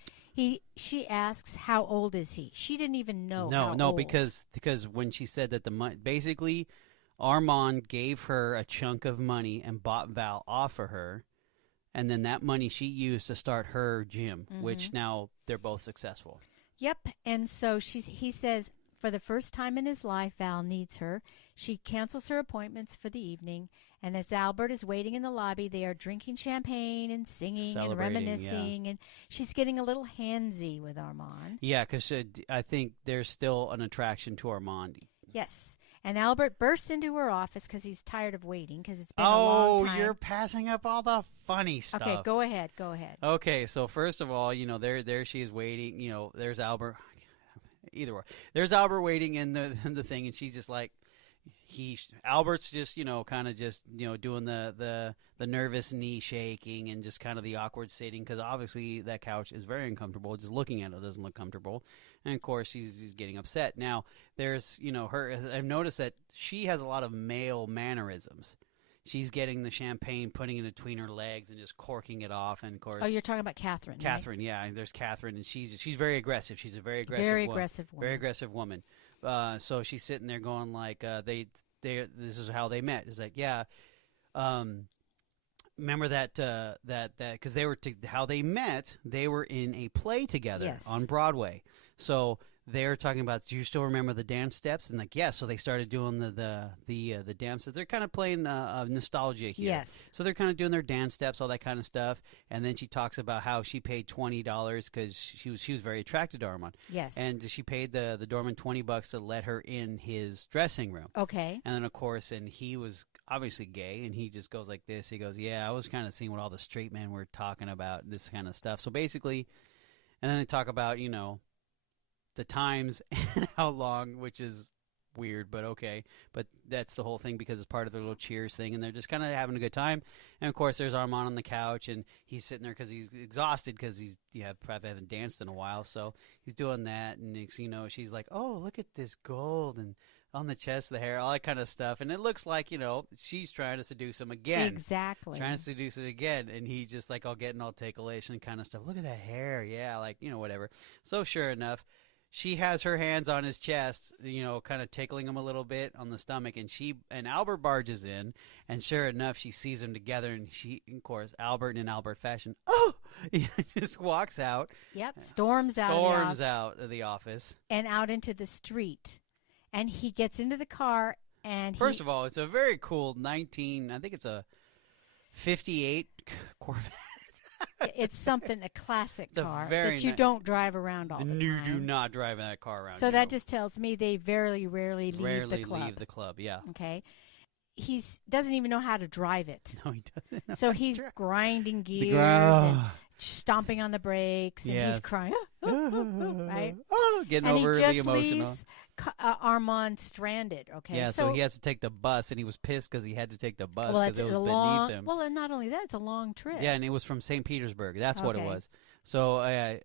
she asks, "How old is he?" She didn't even know. No, because when she said that the money, basically, Armand gave her a chunk of money and bought Val off of her. And then that money she used to start her gym, which now they're both successful. Yep. And so he says, for the first time in his life, Val needs her. She cancels her appointments for the evening. And as Albert is waiting in the lobby, they are drinking champagne and singing and reminiscing. And she's getting a little handsy with Armand. Yeah, because I think there's still an attraction to Armand. Yes. And Albert bursts into her office because he's tired of waiting because it's been a long time. Oh, you're passing up all the funny stuff. Okay, go ahead. Okay, so first of all, there she is waiting. There's Albert. Either way, there's Albert waiting in the thing, and she's just like, Albert's just kind of just doing the nervous knee shaking and just kind of the awkward sitting because obviously that couch is very uncomfortable. Just looking at it doesn't look comfortable, and of course he's getting upset. Now there's her. I've noticed that she has a lot of male mannerisms. She's getting the champagne, putting it between her legs, and just corking it off. And of course, oh, you're talking about Catherine. Catherine, right? Yeah. There's Catherine, and she's very aggressive. She's a very aggressive, very aggressive woman. So she's sitting there going like, this is how they met. It's like, yeah, remember that because they were how they met. They were in a play together on Broadway. So they're talking about, do you still remember the dance steps? And like, yeah. So they started doing the dances. They're kind of playing nostalgia here. Yes. So they're kind of doing their dance steps, all that kind of stuff. And then she talks about how she paid $20 because she was very attracted to Armand. Yes. And she paid the doorman $20 to let her in his dressing room. Okay. And then of course, and he was obviously gay, and he just goes like this. He goes, yeah, I was kind of seeing what all the straight men were talking about, this kind of stuff. So basically, and then they talk about the times and how long, which is weird, but okay. But that's the whole thing because it's part of their little cheers thing, and they're just kind of having a good time. And of course, there's Armand on the couch, and he's sitting there because he's exhausted because probably haven't danced in a while, so he's doing that. And next thing you know, she's like, "Oh, look at this gold and on the chest, the hair, all that kind of stuff." And it looks like she's trying to seduce him again. Exactly. Trying to seduce it again, and he just like all getting all ticklish and kind of stuff. Look at that hair, yeah, like whatever. So sure enough, she has her hands on his chest, kind of tickling him a little bit on the stomach, and Albert barges in, and sure enough, she sees them together, and she, of course, Albert in Albert fashion, he just walks out. Yep, storms out of the office. And out into the street, and he gets into the car, and First of all, it's a very cool I think it's a 58 Corvette. It's a classic car that you don't drive around all the time. You do not drive that car around. So that just tells me they very rarely leave the club. Leave the club, yeah. Okay. He doesn't even know how to drive it. No, he doesn't. So he's grinding gears and stomping on the brakes, and he's crying, right? Getting and over he the just emotional. leaves Armand stranded. Okay, yeah. So he has to take the bus, and he was pissed because he had to take the bus well, because it was long, beneath him. Well, and not only that, it's a long trip. Yeah, and it was from St. Petersburg. That's what it was. So,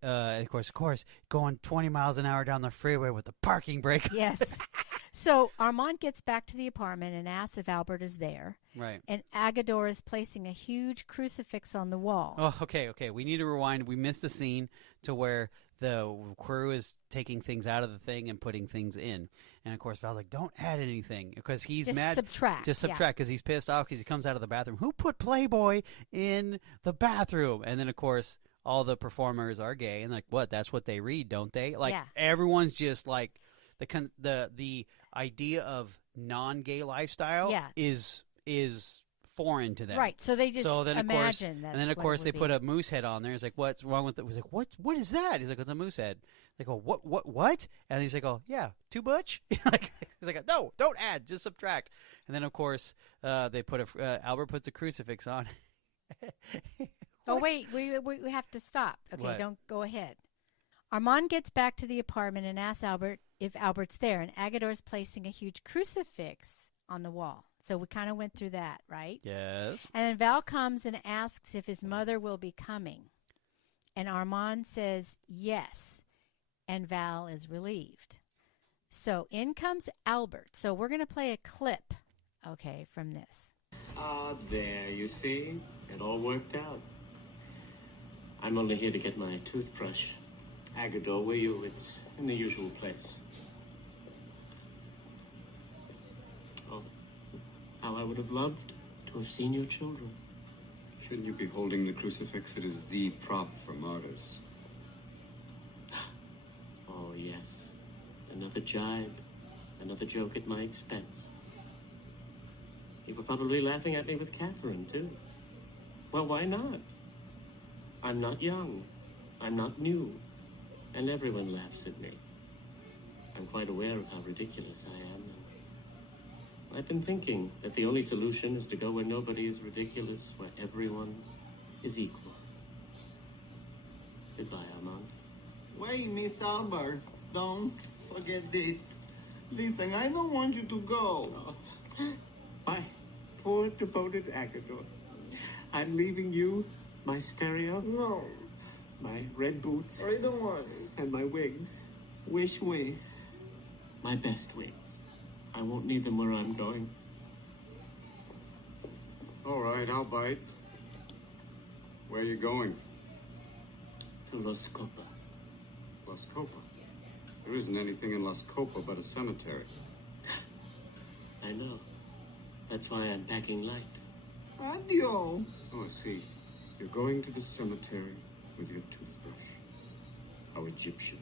of course, going 20 miles an hour down the freeway with the parking brake. Yes. So Armand gets back to the apartment and asks if Albert is there. Right. And Agador is placing a huge crucifix on the wall. Oh, okay. We need to rewind. We missed a scene to where the crew is taking things out of the thing and putting things in. And, of course, Val's like, don't add anything because he's just mad. Just subtract because he's pissed off because he comes out of the bathroom. Who put Playboy in the bathroom? And then, of course, all the performers are gay. And, like, what? That's what they read, don't they? Like, everyone's just, like, the idea of non-gay lifestyle is foreign to them. Right. So they just imagine that. And then, of course, they put a moose head on there. It's like, what's wrong with it? He's like, what is that? He's like, it's a moose head. They go, what? And he's like, oh, yeah, too much? He's like, no, don't add, just subtract. And then, of course, they put Albert puts a crucifix on. Oh, wait, we have to stop. Okay, What? Don't go ahead. Armand gets back to the apartment and asks Albert if Albert's there, and Agador's placing a huge crucifix on the wall. So we kind of went through that, right? Yes. And then Val comes and asks if his mother will be coming. And Armand says yes, and Val is relieved. So in comes Albert. So we're going to play a clip, okay, from this. Ah, there, you see? It all worked out. I'm only here to get my toothbrush. Agador, were you? It's in the usual place. Oh, how I would have loved to have seen your children. Shouldn't you be holding the crucifix? It is the prop for martyrs. Another jibe, another joke at my expense. You were probably laughing at me with Catherine, too. Well, why not? I'm not young. I'm not new. And everyone laughs at me. I'm quite aware of how ridiculous I am. I've been thinking that the only solution is to go where nobody is ridiculous, where everyone is equal. Goodbye, Armand. Wait, Miss Albert. Don't forget this. Listen, I don't want you to go. My poor devoted Agador. I'm leaving you my stereo, No, my red boots, I don't want it. and my wings. Which way? My best wings. I won't need them where I'm going. All right, I'll bite. Where are you going? To Los Copa. Las Copa. There isn't anything in Las Copa but a cemetery. I know. That's why I'm packing light. Adio. Oh, I see. You're going to the cemetery with your toothbrush. How Egyptian.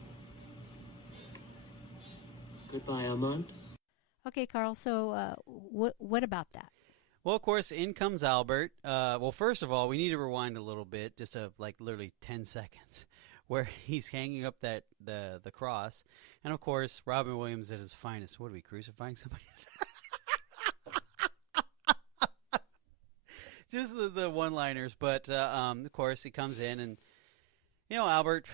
Goodbye, Armand. Okay, Carl. So, what about that? Well, of course, in comes Albert. Well, first of all, we need to rewind a little bit, just like literally 10 seconds, where he's hanging up the cross, and of course, Robin Williams at his finest. What are we, crucifying somebody? Just the one-liners, but of course, he comes in, and Albert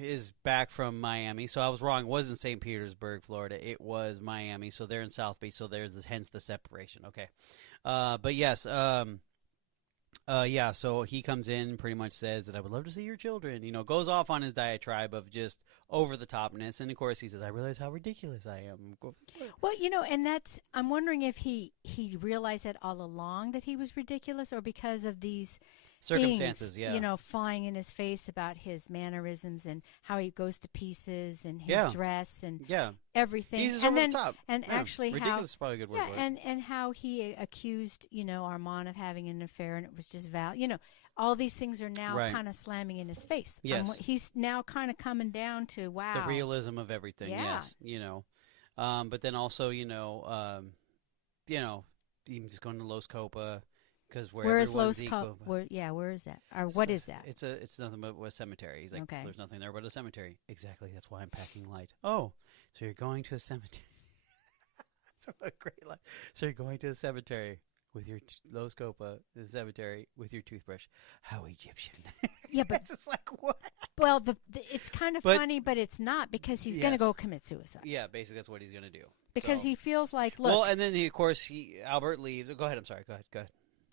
is back from Miami. So I was wrong. It wasn't St. Petersburg, Florida. It was Miami. So they're in South Beach. So hence the separation. Okay. But yes, yeah, so he comes in, pretty much says that I would love to see your children, goes off on his diatribe of just over-the-topness, and of course he says, I realize how ridiculous I am. Well, and I'm wondering if he realized that all along that he was ridiculous, or because of these circumstances, things, flying in his face about his mannerisms and how he goes to pieces and his dress and everything. He's and over then, the top. And actually ridiculous is probably a good word for it. And how he accused, Armand of having an affair, and it was just Val. All these things are now kind of slamming in his face. Yes. He's now kind of coming down to, wow. The realism of everything, yes. But then also, even just going to Los Copa. Where is Los Copa? Where is that? Or what is that? It's nothing but a cemetery. He's like, okay. There's nothing there but a cemetery. Exactly. That's why I'm packing light. Oh, so you're going to a cemetery. That's a great line. So you're going to a cemetery with your Los Copa, the cemetery with your toothbrush. How Egyptian. Yeah, but it's just like what? Well, it's kind of funny, but it's not, because he's going to go commit suicide. Yeah, basically that's what he's going to do. Because he feels like, look. Well, and then of course Albert leaves. Go ahead. I'm sorry. Go ahead.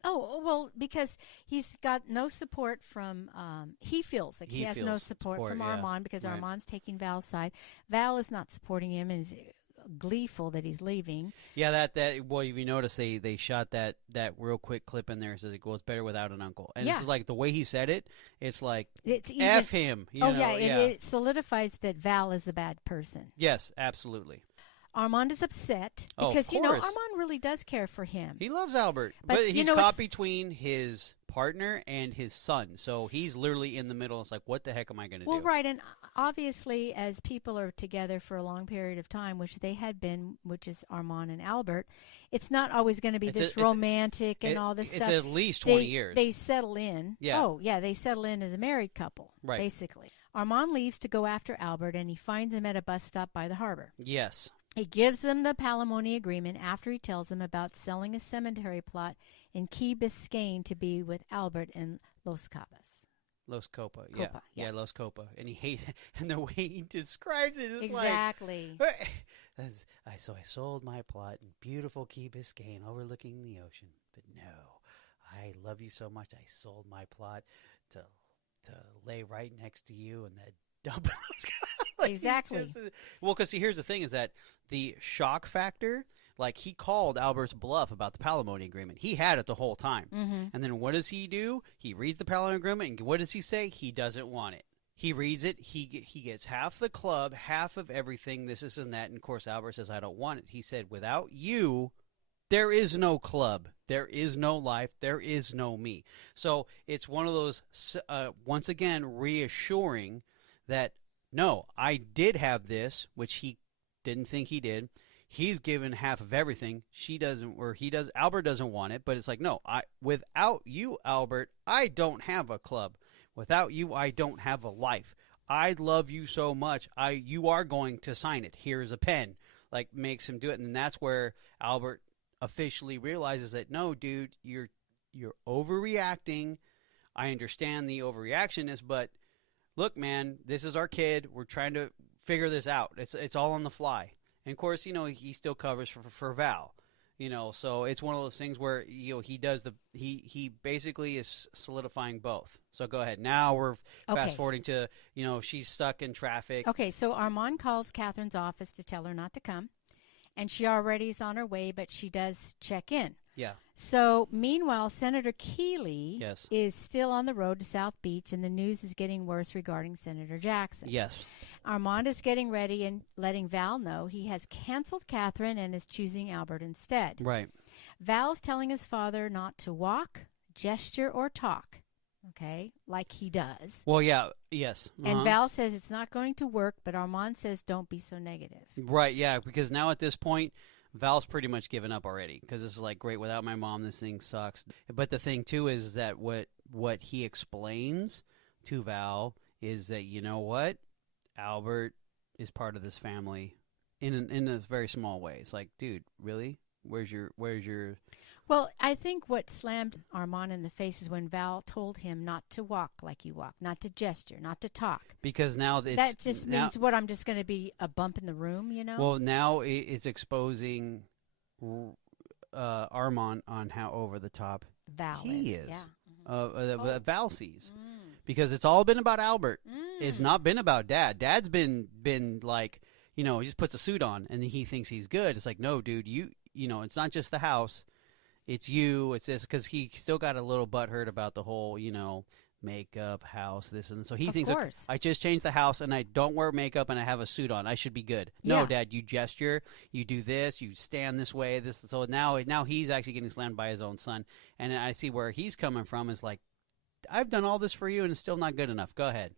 Oh, well, because he's got no support from, he feels like he has no support from Armand, because Armand's taking Val's side. Val is not supporting him and is gleeful that he's leaving. Yeah, well, if you notice, they shot that real quick clip in there. It says it goes better without an uncle. And this is like the way he said it, it's like, it's F him. It solidifies that Val is a bad person. Yes, absolutely. Armand is upset because, Armand really does care for him. He loves Albert. But he's caught between his partner and his son. So he's literally in the middle. It's like, what the heck am I going to do? Well, right. And obviously, as people are together for a long period of time, which they had been, which is Armand and Albert, it's not always going to be romantic and all this stuff. It's at least 20 years. They settle in. Yeah. Oh, yeah. They settle in as a married couple, basically. Armand leaves to go after Albert, and he finds him at a bus stop by the harbor. Yes. He gives him the palimony agreement after he tells him about selling a cemetery plot in Key Biscayne to be with Albert in Los Cabas. Los Copa, yeah, Los Copa, and he hates it, and the way he describes it is exactly. So I sold my plot in beautiful Key Biscayne, overlooking the ocean. But no, I love you so much. I sold my plot to lay right next to you and that dump. Exactly. Well, because here's the thing: is that the shock factor. Like, he called Albert's bluff about the palimony agreement. He had it the whole time. Mm-hmm. And then what does he do? He reads the palimony agreement, and what does he say? He doesn't want it. He reads it. He gets half the club, half of everything, this and that. And, of course, Albert says, I don't want it. He said, without you, there is no club. There is no life. There is no me. So it's one of those, once again, reassuring that, no, I did have this, which he didn't think he did. He's given half of everything. She doesn't, or he does. Albert doesn't want it, but it's like, no, without you, Albert, I don't have a club. Without you, I don't have a life. I love you so much. You are going to sign it. Here's a pen. Like, makes him do it. And that's where Albert officially realizes that, no, dude, you're overreacting. I understand the overreaction is, but look, man, this is our kid. We're trying to figure this out. It's all on the fly. And, of course, he still covers for Val, so it's one of those things where, he does he basically is solidifying both. So go ahead. Now we're fast forwarding to, she's stuck in traffic. Okay, so Armand calls Catherine's office to tell her not to come, and she already is on her way, but she does check in. Yeah. So, meanwhile, Senator Keeley Yes. is still on the road to South Beach, and the news is getting worse regarding Senator Jackson. Yes. Armand is getting ready and letting Val know he has canceled Catherine and is choosing Albert instead. Right. Val's telling his father not to walk, gesture, or talk, okay, like he does. Well, yeah, yes. And Val says it's not going to work, but Armand says don't be so negative. Right, yeah, because now at this point, Val's pretty much given up already, because this is like, great, without my mom, this thing sucks. But the thing, too, is that what he explains to Val is that, you know what, Albert is part of this family in a very small way. It's like, dude, really? Where's your... Well, I think what slammed Armand in the face is when Val told him not to walk like you walk, not to gesture, not to talk. Because now that just means what, I'm just going to be a bump in the room, Well, now it's exposing Armand on how over the top Val he is. is. Yeah. That Val sees. Because it's all been about Albert. It's not been about Dad. Dad's been like, he just puts a suit on and he thinks he's good. It's like, no, dude, it's not just the house. It's you. It's this, because he still got a little butthurt about the whole, makeup, house, this, and so he thinks, okay, I just changed the house and I don't wear makeup and I have a suit on. I should be good. No, Yeah. Dad, you gesture, you do this, you stand this way, this. So now he's actually getting slammed by his own son, and I see where he's coming from is like, I've done all this for you and it's still not good enough. Go ahead.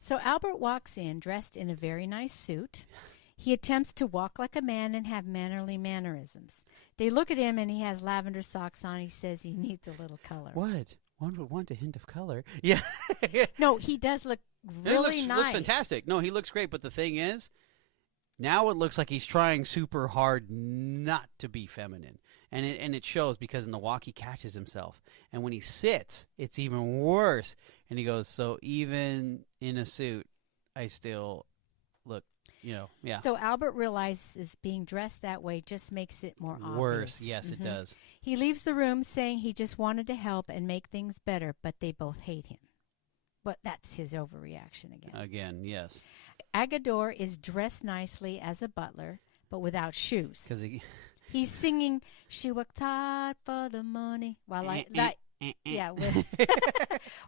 So Albert walks in dressed in a very nice suit. He attempts to walk like a man and have mannerly mannerisms. They look at him and he has lavender socks on. He says he needs a little color. What? One would want a hint of color. Yeah. No, he does look really nice. Looks fantastic. No, he looks great. But the thing is, now it looks like he's trying super hard not to be feminine. And it shows, because in the walk he catches himself. And when he sits, it's even worse. And he goes, so even in a suit, I still look, yeah. So Albert realizes being dressed that way just makes it more obvious. Worse, yes, it does. He leaves the room saying he just wanted to help and make things better, but they both hate him. But that's his overreaction again. Again, yes. Agador is dressed nicely as a butler, but without shoes. Because he's singing, "She worked hard for the money," while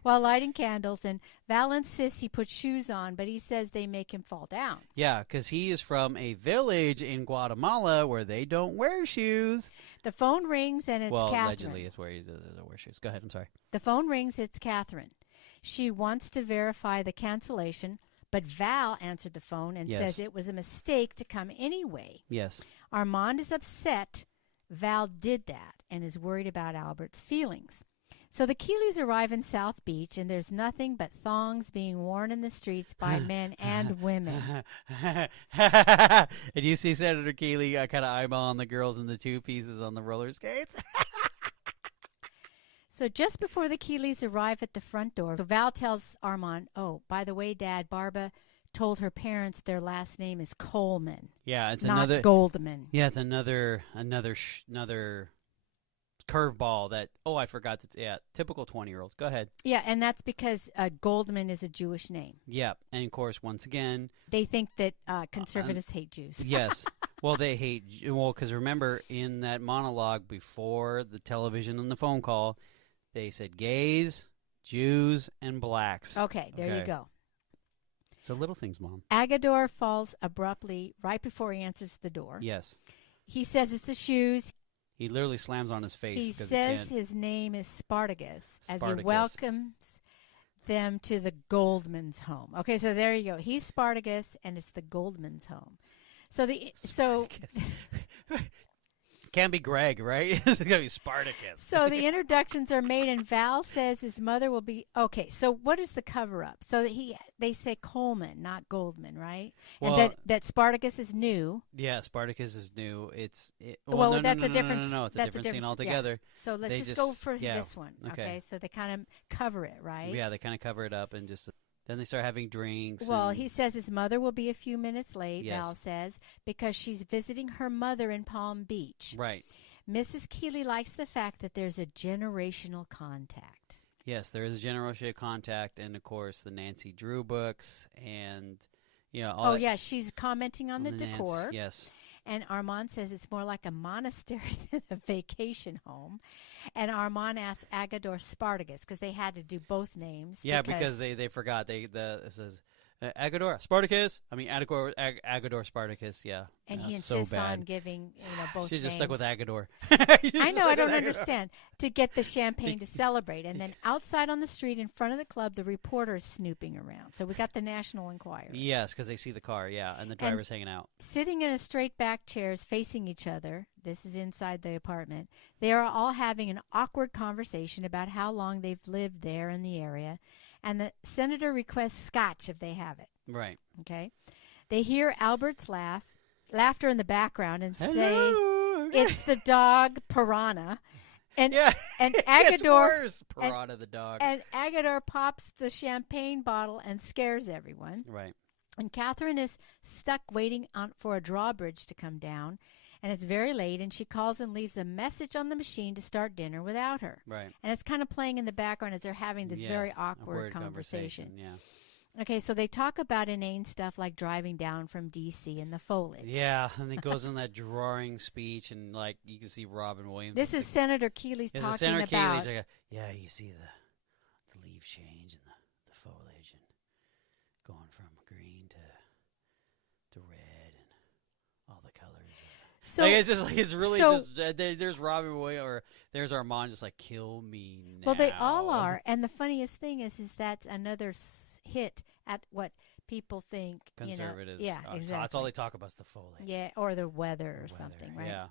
while lighting candles. And Val insists he put shoes on, but he says they make him fall down. Yeah, because he is from a village in Guatemala where they don't wear shoes. The phone rings and it's Catherine. Allegedly it's where he doesn't wear shoes. Go ahead, I'm sorry. The phone rings, it's Catherine. She wants to verify the cancellation, but Val answered the phone and says it was a mistake to come anyway. Yes. Armand is upset Val did that and is worried about Albert's feelings. So the Keeleys arrive in South Beach, and there's nothing but thongs being worn in the streets by men and women. And you see Senator Keeley kind of eyeballing the girls in the two pieces on the roller skates. So just before the Keeleys arrive at the front door, Val tells Armand, "Oh, by the way, Dad, Barbara told her parents their last name is Coleman. Yeah, it's not another Goldman." Yeah, it's another curveball that, I forgot that. Yeah, typical 20-year-olds. Go ahead. Yeah, and that's because Goldman is a Jewish name. Yeah, and of course, once again, they think that conservatives hate Jews. Yes. Well, they hate, because remember in that monologue before the television and the phone call, they said gays, Jews, and blacks. Okay, there you go. So little things, Mom. Agador falls abruptly right before he answers the door. Yes. He says it's the shoes. He literally slams on his face. He says his name is Spartacus as he welcomes them to the Goldman's home. Okay, so there you go. He's Spartacus, and it's the Goldman's home. So Can't be Greg, right? It's going to be Spartacus. So the introductions are made, and Val says his mother will be okay. So what is the cover up? So they say Coleman, not Goldman, right? Well, and that Spartacus is new. Yeah, Spartacus is new. It's that's a different. No, it's a different scene altogether. Yeah. So let's just go for this one. Okay. So they kind of cover it, right? Yeah, they kind of cover it up, and just then they start having drinks. Well, he says his mother will be a few minutes late. Yes. Val says because she's visiting her mother in Palm Beach. Right. Mrs. Keeley likes the fact that there's a generational contact. Yes, there is a generational contact, and of course the Nancy Drew books, and she's commenting on the decor. Yes. And Armand says it's more like a monastery than a vacation home. And Armand asks Agador Spartacus because they had to do both names. Yeah, because they forgot. It says Agador Spartacus. I mean Agador Spartacus. Yeah. And he insists on giving both. She's just stuck with Agador. I know. I don't understand. To get the champagne to celebrate, and then outside on the street in front of the club, the reporter is snooping around. So we got the National Enquirer. Yes, because they see the car. Yeah, and the driver's hanging out, sitting in a straight back chairs facing each other. This is inside the apartment. They are all having an awkward conversation about how long they've lived there in the area. And the senator requests scotch if they have it. Right. Okay. They hear Albert's laughter in the background and Hello. say it's the dog Piranha. And and Agador it's worse. Piranha the dog. And Agador pops the champagne bottle and scares everyone. Right. And Catherine is stuck waiting for a drawbridge to come down. And it's very late, and she calls and leaves a message on the machine to start dinner without her. Right. And it's kind of playing in the background as they're having this very awkward conversation. Yeah. Okay, so they talk about inane stuff like driving down from D.C. in the foliage. Yeah, and he goes in that drawing speech, and like you can see Robin Williams. This is Senator Keeley's talking about. Senator Keeley's like, you see the leaves change and the foliage, and going from green to red, and all the colors. So it's just like it's really there's Robin Williams or there's Armand just like kill me now. Well, they all are, and the funniest thing is that's another hit at what people think conservatives. Yeah, exactly. That's all they talk about is the foliage. Yeah, or the weather or something, right? Yeah.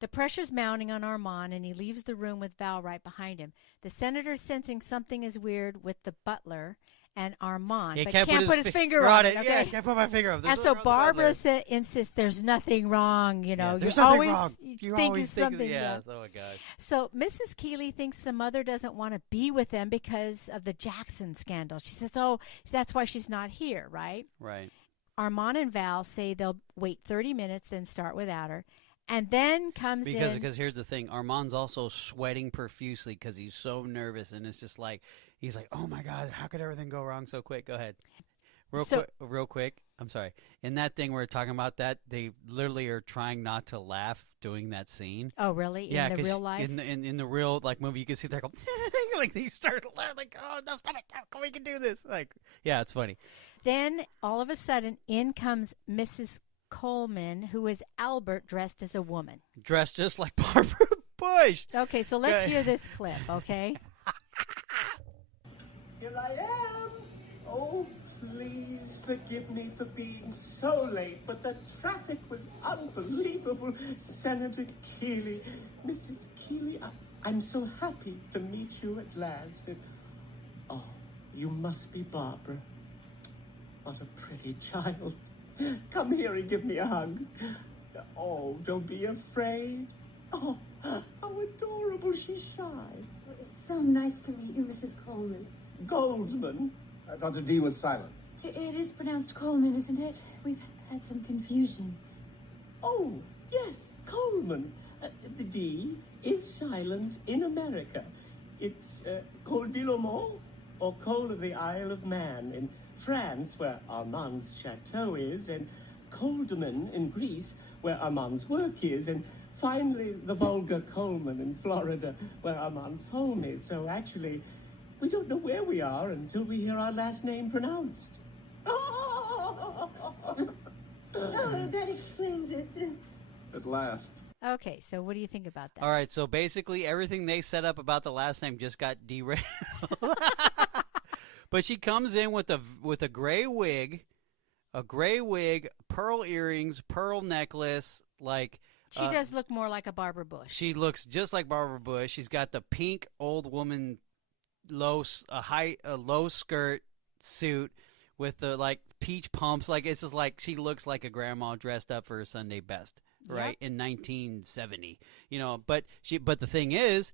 The pressure's mounting on Armand, and he leaves the room with Val right behind him. The senator's sensing something is weird with the butler and Armand, but can't put his finger on it. Okay? Yeah, I can't put my finger on it. And so Barbara insists there's nothing wrong. There's nothing wrong. You always think something. Yeah. Oh my gosh. So Mrs. Keeley thinks the mother doesn't want to be with them because of the Jackson scandal. She says, "Oh, that's why she's not here." Right. Right. Armand and Val say they'll wait 30 minutes, then start without her. And then comes because here's the thing, Armand's also sweating profusely because he's so nervous, and it's just like he's like, oh my God, how could everything go wrong so quick? Go ahead, real quick. I'm sorry. In that thing we're talking about, that they literally are trying not to laugh doing that scene. Oh, really? Yeah, in the real life? In the real movie, you can see they're going like they start laughing like, oh no, stop it, we can do this. Like, yeah, it's funny. Then all of a sudden, in comes Mrs. Coleman, who is Albert dressed as a woman. Dressed just like Barbara Bush. Okay, so let's hear this clip, okay? Here I am. Oh, please forgive me for being so late, but the traffic was unbelievable. Senator Keeley, Mrs. Keeley, I'm so happy to meet you at last. Oh, you must be Barbara. What a pretty child. Come here and give me a hug. Oh, don't be afraid. Oh, how adorable. She's shy. Well, it's so nice to meet you, Mrs. Coleman. Goldman? I thought the D was silent. It is pronounced Coleman, isn't it? We've had some confusion. Oh, yes, Coleman. The D is silent in America. It's Col du Lomont or Col of the Isle of Man in France, where Armand's chateau is, and Coldman in Greece, where Armand's work is, and finally the vulgar Coleman in Florida, where Armand's home is. So actually, we don't know where we are until we hear our last name pronounced. Oh, that explains it. At last. Okay, so what do you think about that? All right, so basically everything they set up about the last name just got derailed. But she comes in with a gray wig, a gray wig, pearl earrings, pearl necklace, like. She does look more like a Barbara Bush. She looks just like Barbara Bush. She's got the pink old woman low skirt suit with the like peach pumps. Like it's just like she looks like a grandma dressed up for her Sunday best, right? In 1970, But the thing is,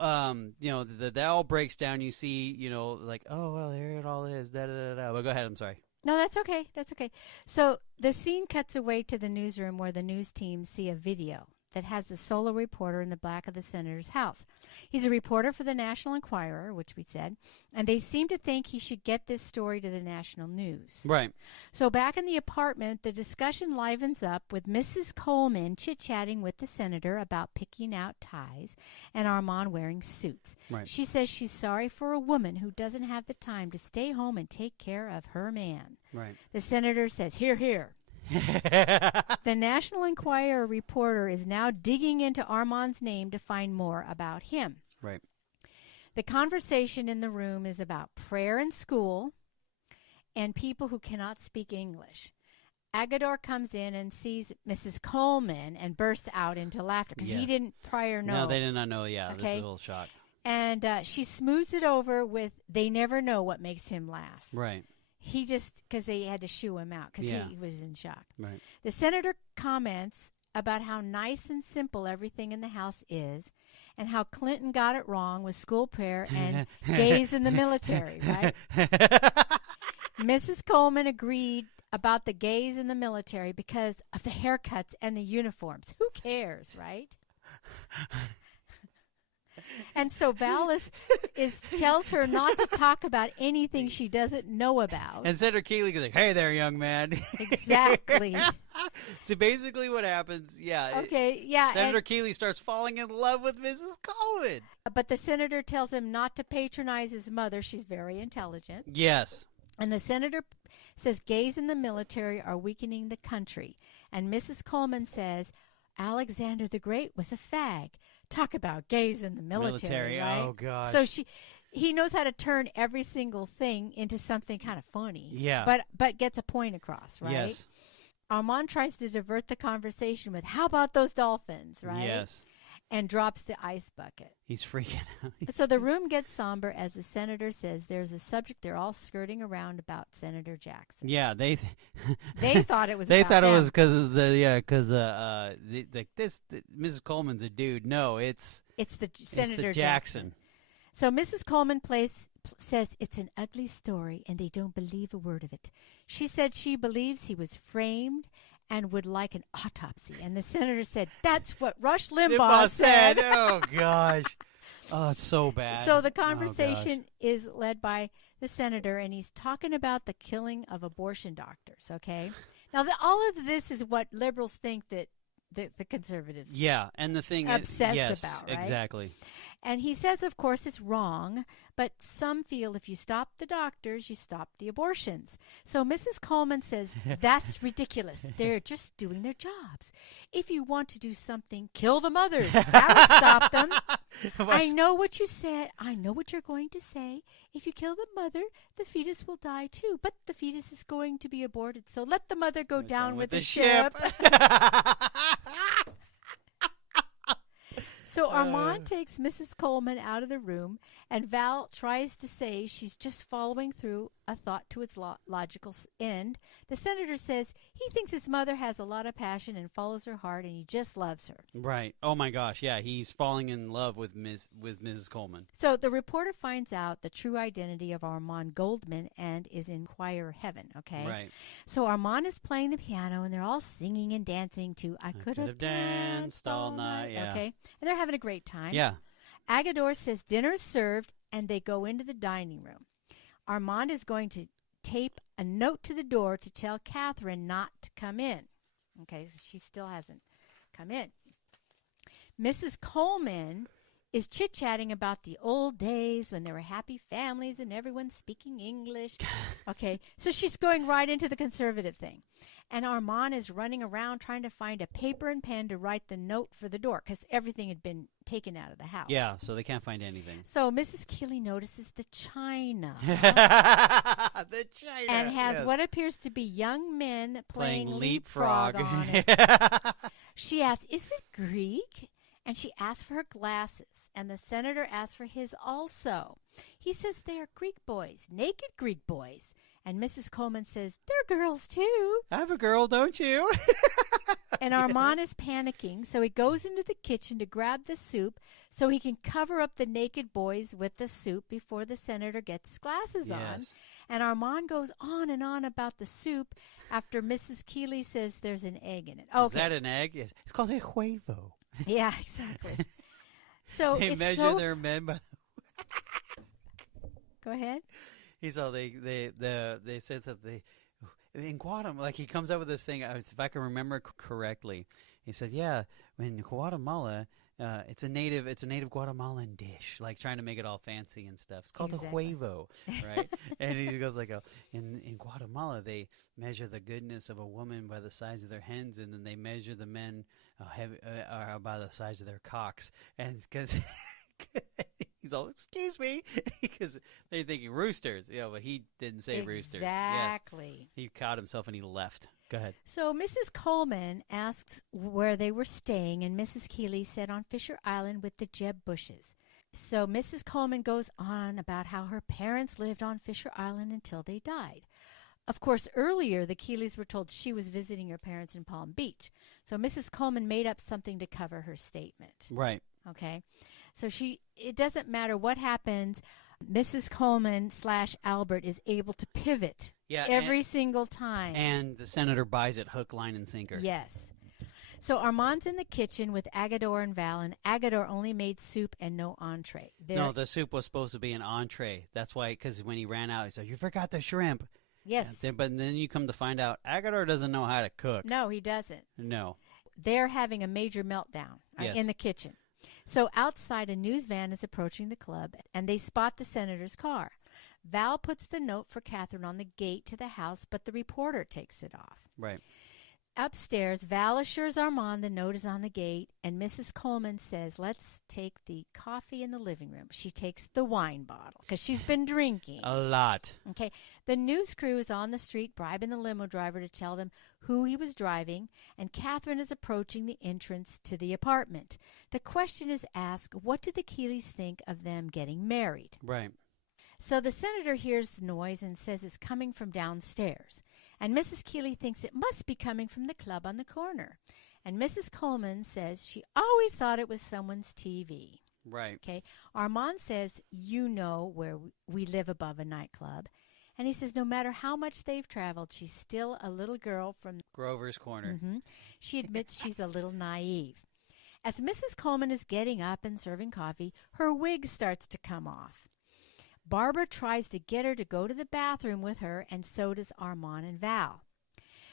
that all breaks down. You see, like, oh well, here it all is. Da da da da. But go ahead. I'm sorry. No, that's okay. That's okay. So the scene cuts away to the newsroom where the news team see a video that has the solo reporter in the back of the senator's house. He's a reporter for the National Enquirer, which we said, and they seem to think he should get this story to the national news. Right. So back in the apartment, the discussion livens up with Mrs. Coleman chit-chatting with the senator about picking out ties and Armand wearing suits. Right. She says she's sorry for a woman who doesn't have the time to stay home and take care of her man. Right. The senator says, "Hear, hear." The National Enquirer reporter is now digging into Armand's name to find more about him. Right. The conversation in the room is about prayer in school and people who cannot speak English. Agador comes in and sees Mrs. Coleman and bursts out into laughter because he didn't prior know. No, they did not know. Yeah, Okay? This is a little shock. And she smooths it over with, they never know what makes him laugh. Right. He just, because they had to shoo him out because Yeah. he was in shock. Right. The senator comments about how nice and simple everything in the house is and how Clinton got it wrong with school prayer and gays in the military, right? Mrs. Coleman agreed about the gays in the military because of the haircuts and the uniforms. Who cares, right? And so Valis tells her not to talk about anything she doesn't know about. And Senator Keeley goes like, "Hey there, young man." Exactly. So basically what happens, Okay, yeah. Senator Keeley starts falling in love with Mrs. Coleman. But the senator tells him not to patronize his mother. She's very intelligent. Yes. And the senator says gays in the military are weakening the country. And Mrs. Coleman says Alexander the Great was a fag. Talk about gays in the military, right? Oh, gosh. So he knows how to turn every single thing into something kind of funny. Yeah. But gets a point across, right? Yes. Armand tries to divert the conversation with, how about those dolphins, right? Yes. And drops the ice bucket. He's freaking out. So the room gets somber as the senator says there's a subject they're all skirting around about Senator Jackson. Yeah, they thought it was They about thought it them. was because Mrs. Coleman's a dude. No, it's the Senator Jackson. So Mrs. Coleman says it's an ugly story and they don't believe a word of it. She said she believes he was framed and would like an autopsy. And the senator said, that's what Rush Limbaugh said. Oh, gosh. Oh, it's so bad. So the conversation is led by the senator, and he's talking about the killing of abortion doctors, okay? Now, all of this is what liberals think that the conservatives and the thing obsess about, right? Exactly. And he says, of course, it's wrong, but some feel if you stop the doctors, you stop the abortions. So Mrs. Coleman says, that's ridiculous. They're just doing their jobs. If you want to do something, kill the mothers. That'll stop them. I know what you said. I know what you're going to say. If you kill the mother, the fetus will die too. But the fetus is going to be aborted. So let the mother go down with the ship. So Armand takes Mrs. Coleman out of the room, and Val tries to say she's just following through a thought to its logical end. The senator says he thinks his mother has a lot of passion and follows her heart, and he just loves her. Right. Oh, my gosh. Yeah, he's falling in love with Mrs. Coleman. So the reporter finds out the true identity of Armand Goldman and is in choir heaven, okay? Right. So Armand is playing the piano, and they're all singing and dancing to I Could Have Danced All Night. Yeah. Okay? And they're having a great time. Yeah. Agador says dinner's served, and they go into the dining room. Armand is going to tape a note to the door to tell Catherine not to come in. Okay, so she still hasn't come in. Mrs. Coleman is chit-chatting about the old days when there were happy families and everyone speaking English. Okay, so she's going right into the conservative thing. And Armand is running around trying to find a paper and pen to write the note for the door because everything had been taken out of the house. Yeah, so they can't find anything. So Mrs. Keeley notices the china. The china. And has what appears to be young men playing leapfrog on it. She asks, is it Greek? And she asks for her glasses. And the senator asks for his also. He says they are Greek boys, naked Greek boys. And Mrs. Coleman says, they're girls too. I have a girl, don't you? And Armand is panicking, so he goes into the kitchen to grab the soup so he can cover up the naked boys with the soup before the senator gets his glasses on. And Armand goes on and on about the soup after Mrs. Keeley says there's an egg in it. Okay. Is that an egg? Yes. It's called a huevo. Yeah, exactly. So they it's measure their men by Go ahead. He's all they said something in Guatemala. Like he comes up with this thing. If I can remember correctly, he said, "Yeah, in Guatemala, it's a native Guatemalan dish. Like trying to make it all fancy and stuff. It's called a huevo, right?" And he goes like, "In Guatemala, they measure the goodness of a woman by the size of their hens, and then they measure the men by the size of their cocks." And because he's all, excuse me, because they're thinking roosters. Yeah, but he didn't say roosters. Exactly. Yes. He caught himself and he left. Go ahead. So Mrs. Coleman asks where they were staying, and Mrs. Keeley said on Fisher Island with the Jeb Bushes. So Mrs. Coleman goes on about how her parents lived on Fisher Island until they died. Of course, earlier the Keeleys were told she was visiting her parents in Palm Beach. So Mrs. Coleman made up something to cover her statement. Right. Okay. So it doesn't matter what happens, Mrs. Coleman / Albert is able to pivot every single time. And the senator buys it hook, line, and sinker. Yes. So Armand's in the kitchen with Agador and Val, and Agador only made soup and no entree. No, the soup was supposed to be an entree. That's why, because when he ran out, he said, "You forgot the shrimp." Yes. But then you come to find out, Agador doesn't know how to cook. No, he doesn't. No. They're having a major meltdown in the kitchen. So outside, a news van is approaching the club, and they spot the senator's car. Val puts the note for Catherine on the gate to the house, but the reporter takes it off. Right. Upstairs, Val assures Armand the note is on the gate, and Mrs. Coleman says, let's take the coffee in the living room. She takes the wine bottle because she's been drinking. A lot. Okay. The news crew is on the street bribing the limo driver to tell them who he was driving, and Catherine is approaching the entrance to the apartment. The question is asked, what do the Keeleys think of them getting married? Right. So the senator hears noise and says it's coming from downstairs. And Mrs. Keeley thinks it must be coming from the club on the corner. And Mrs. Coleman says she always thought it was someone's TV. Right. Okay. Armand says, you know where we live above a nightclub. And he says no matter how much they've traveled, she's still a little girl from Grover's Corner. Mm-hmm. She admits she's a little naive. As Mrs. Coleman is getting up and serving coffee, her wig starts to come off. Barbara tries to get her to go to the bathroom with her, and so does Armand and Val.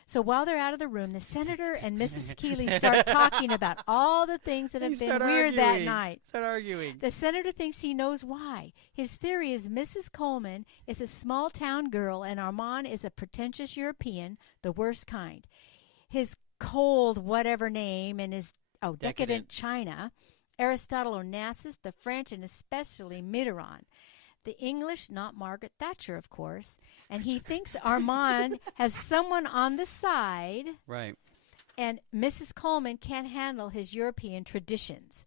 So while they're out of the room, the senator and Mrs. Keeley start talking about all the things that have been weird that night. Start arguing. The senator thinks he knows why. His theory is Mrs. Coleman is a small-town girl, and Armand is a pretentious European, the worst kind. His cold whatever name and his decadent China, Aristotle Onassis, the French, and especially Mitterrand. The English, not Margaret Thatcher, of course. And he thinks Armand has someone on the side. Right. And Mrs. Coleman can't handle his European traditions.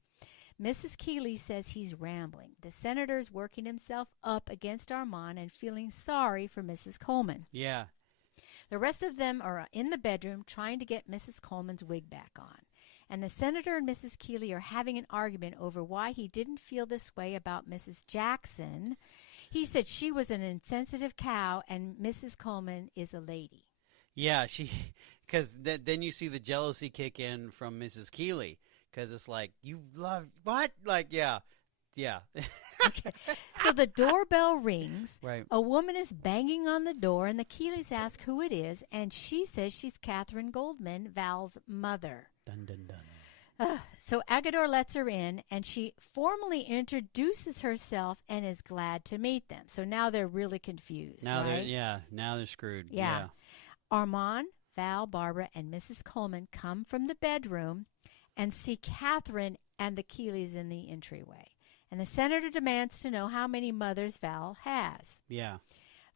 Mrs. Keeley says he's rambling. The senator's working himself up against Armand and feeling sorry for Mrs. Coleman. Yeah. The rest of them are in the bedroom trying to get Mrs. Coleman's wig back on. And the senator and Mrs. Keeley are having an argument over why he didn't feel this way about Mrs. Jackson. He said she was an insensitive cow, and Mrs. Coleman is a lady. Yeah, because then you see the jealousy kick in from Mrs. Keeley, because it's like, you love, what? Like, yeah. Okay. So the doorbell rings. Right. A woman is banging on the door, and the Keeleys ask who it is, and she says she's Catherine Goldman, Val's mother. Dun, dun, dun. So Agador lets her in, and she formally introduces herself and is glad to meet them. So now they're really confused, Now right? now they're screwed. Yeah. Armand, Val, Barbara, and Mrs. Coleman come from the bedroom and see Catherine and the Keeleys in the entryway. And the senator demands to know how many mothers Val has. Yeah.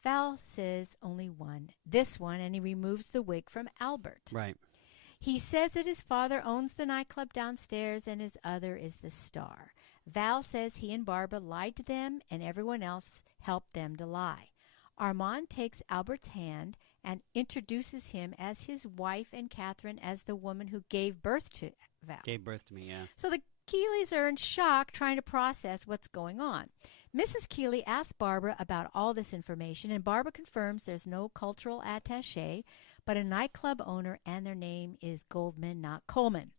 Val says only one, this one, and he removes the wig from Albert. Right. He says that his father owns the nightclub downstairs and his other is the star. Val says he and Barbara lied to them and everyone else helped them to lie. Armand takes Albert's hand and introduces him as his wife and Catherine as the woman who gave birth to Val. Gave birth to me, yeah. So the Keeleys are in shock trying to process what's going on. Mrs. Keeley asks Barbara about all this information, and Barbara confirms there's no cultural attaché, but a nightclub owner, and their name is Goldman, not Coleman.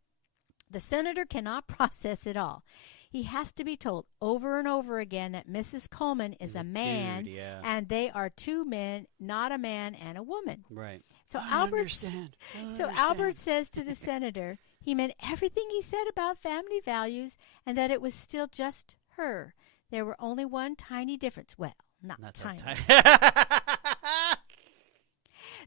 The senator cannot process it all. He has to be told over and over again that Mrs. Coleman is a man, dude, yeah. and they are two men, not a man and a woman. Right. So I understand. Albert says to the senator he meant everything he said about family values and that it was still just her. There were only one tiny difference. Well, not tiny.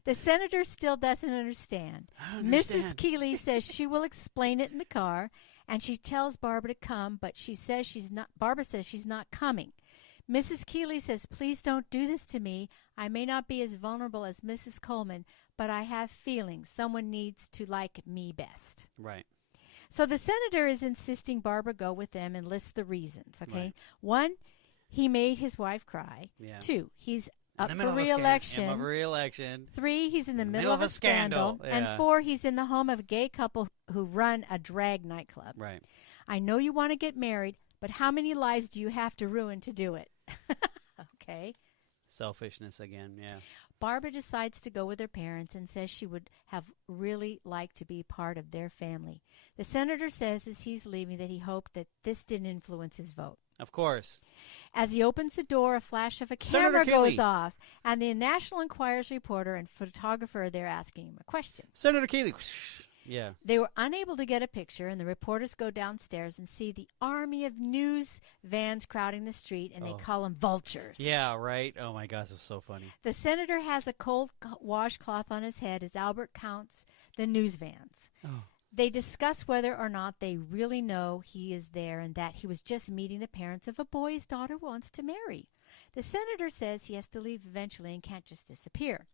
The senator still doesn't understand. Mrs. Keeley says she will explain it in the car, and she tells Barbara to come, but she says she's not. Barbara says she's not coming. Mrs. Keeley says, "Please don't do this to me. I may not be as vulnerable as Mrs. Coleman, but I have feelings. Someone needs to like me best." Right. So the senator is insisting Barbara go with them and lists the reasons, okay? Right. 1, he made his wife cry. Yeah. 2, he's up In the for middle of a re-election. re-election. 3, he's in the middle of a scandal. Yeah. And 4, he's in the home of a gay couple who run a drag nightclub. Right. I know you want to get married, but how many lives do you have to ruin to do it? Okay. Selfishness again, yeah. Barbara decides to go with her parents and says she would have really liked to be part of their family. The senator says as he's leaving that he hoped that this didn't influence his vote. Of course. As he opens the door, a flash of a Senator camera goes Keeley. off, and the National Enquirer's reporter and photographer are there asking him a question. Senator Keeley. Yeah. They were unable to get a picture, and the reporters go downstairs and see the army of news vans crowding the street, and they call them vultures. Yeah, right. Oh, my gosh, it's so funny. The senator has a cold washcloth on his head as Albert counts the news vans. Oh. They discuss whether or not they really know he is there and that he was just meeting the parents of a boy his daughter wants to marry. The senator says he has to leave eventually and can't just disappear.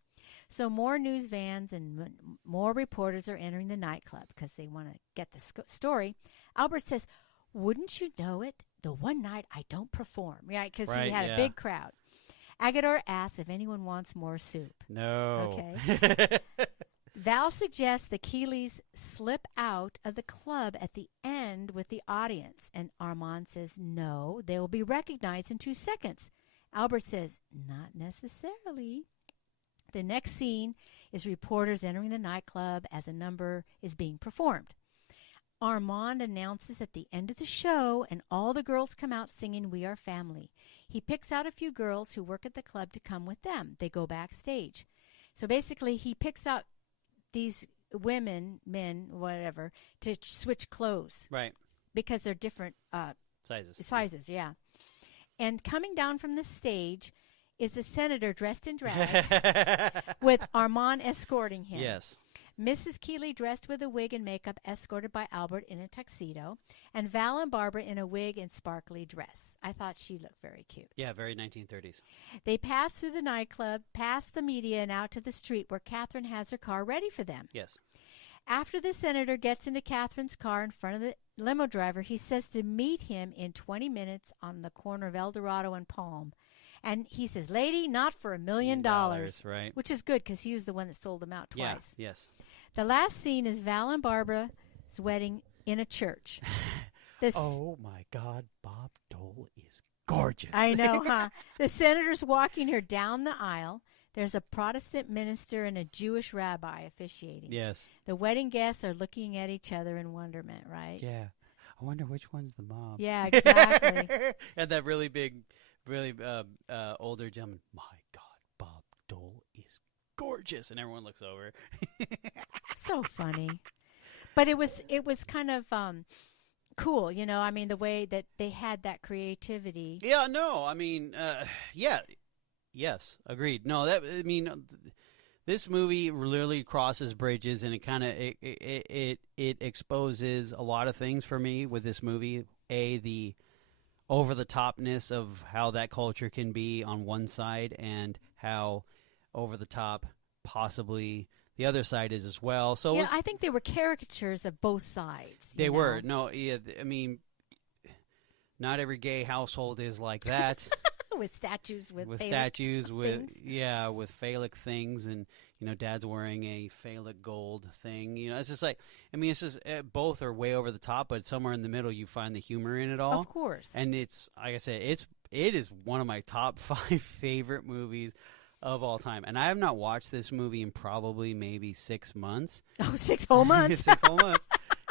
So more news vans and more reporters are entering the nightclub because they want to get the story. Albert says, "Wouldn't you know it? The one night I don't perform." Right, because he had a big crowd. Agador asks if anyone wants more soup. No. Okay. Val suggests the Keeleys slip out of the club at the end with the audience, and Armand says no, they will be recognized in 2 seconds. Albert says, not necessarily. The next scene is reporters entering the nightclub as a number is being performed. Armand announces at the end of the show, and all the girls come out singing "We Are Family." He picks out a few girls who work at the club to come with them. They go backstage. So basically, he picks out these women, men, whatever, to switch clothes. Right. Because they're different sizes, yeah. And coming down from the stage is the senator dressed in drag with Armand escorting him. Yes. Mrs. Keeley dressed with a wig and makeup, escorted by Albert in a tuxedo, and Val and Barbara in a wig and sparkly dress. I thought she looked very cute. Yeah, very 1930s. They pass through the nightclub, past the media, and out to the street where Catherine has her car ready for them. Yes. After the senator gets into Catherine's car in front of the limo driver, he says to meet him in 20 minutes on the corner of El Dorado and Palm. And he says, "Lady, not for $1 million." Right. Which is good because he was the one that sold him out twice. Yeah, yes. The last scene is Val and Barbara's wedding in a church. Oh, my God. Bob Dole is gorgeous. I know, huh? The senator's walking her down the aisle. There's a Protestant minister and a Jewish rabbi officiating. Yes. The wedding guests are looking at each other in wonderment, right? Yeah. I wonder which one's the mom. Yeah, exactly. And that really big, really older gentleman. My God, Bob Dole is gorgeous. And everyone looks over. So funny. But it was kind of cool. You know, I mean, the way that they had that creativity. Yeah, no, I mean, yeah, yes, agreed. No, this movie literally crosses bridges, and it kind of it exposes a lot of things for me with this movie. The over the topness of how that culture can be on one side, and how over the top possibly the other side is as well. So yeah, I think they were caricatures of both sides. They were. No, yeah, I mean, not every gay household is like that. With statues, with statues, things. with phallic things, and Dad's wearing a phallic gold thing. It's just like, I mean, it's just both are way over the top, but somewhere in the middle you find the humor in it all. Of course. And it's like I said, it is one of my top 5 favorite movies of all time. And I have not watched this movie in probably maybe 6 months. Oh, 6 whole months. 6 whole months.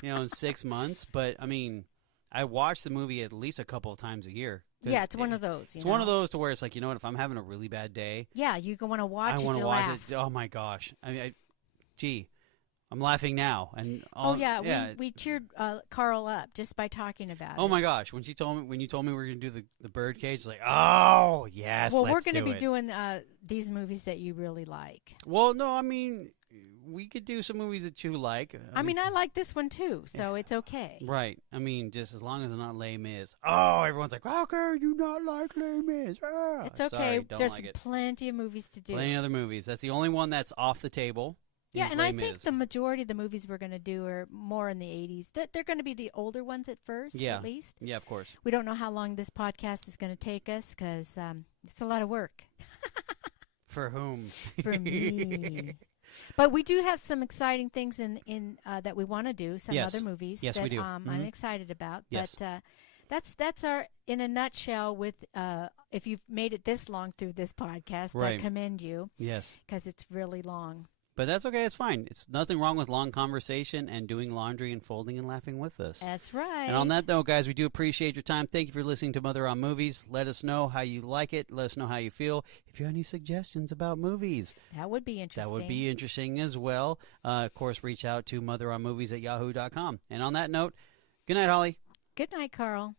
In 6 months. But I mean, I watch the movie at least a couple of times a year. Yeah, it's one of those. It's one of those to where it's like, what, if I'm having a really bad day. Yeah, you want to watch it. I want to watch it. Oh my gosh. Gee, I'm laughing now. And we cheered Carl up just by talking about it. Oh my gosh, when you told me we were going to do the Birdcage, it's like, oh yes. Well, we're going to be doing these movies that you really like. Well, no, I mean, we could do some movies that you like. I mean, I like this one too, so it's okay. Right. I mean, just as long as it's not Les Mis. Oh, everyone's like, how can you not like Les Mis? Ah. It's okay. Sorry, There's like plenty of movies to do. Plenty of other movies. That's the only one that's off the table. Yeah, and I think the majority of the movies we're going to do are more in the 80s. They're going to be the older ones at first, at least. Yeah, of course. We don't know how long this podcast is going to take us because it's a lot of work. For whom? For me. But we do have some exciting things in that we want to do, some other movies that we do. I'm excited about. Yes. But that's our, in a nutshell, with if you've made it this long through this podcast, right. I commend you. Yes. Because it's really long. But that's okay. It's fine. It's nothing wrong with long conversation and doing laundry and folding and laughing with us. That's right. And on that note, guys, we do appreciate your time. Thank you for listening to Mother on Movies. Let us know how you like it. Let us know how you feel. If you have any suggestions about movies, that would be interesting. That would be interesting as well. Of course, reach out to motheronmovies@yahoo.com. And on that note, good night, Holly. Good night, Carl.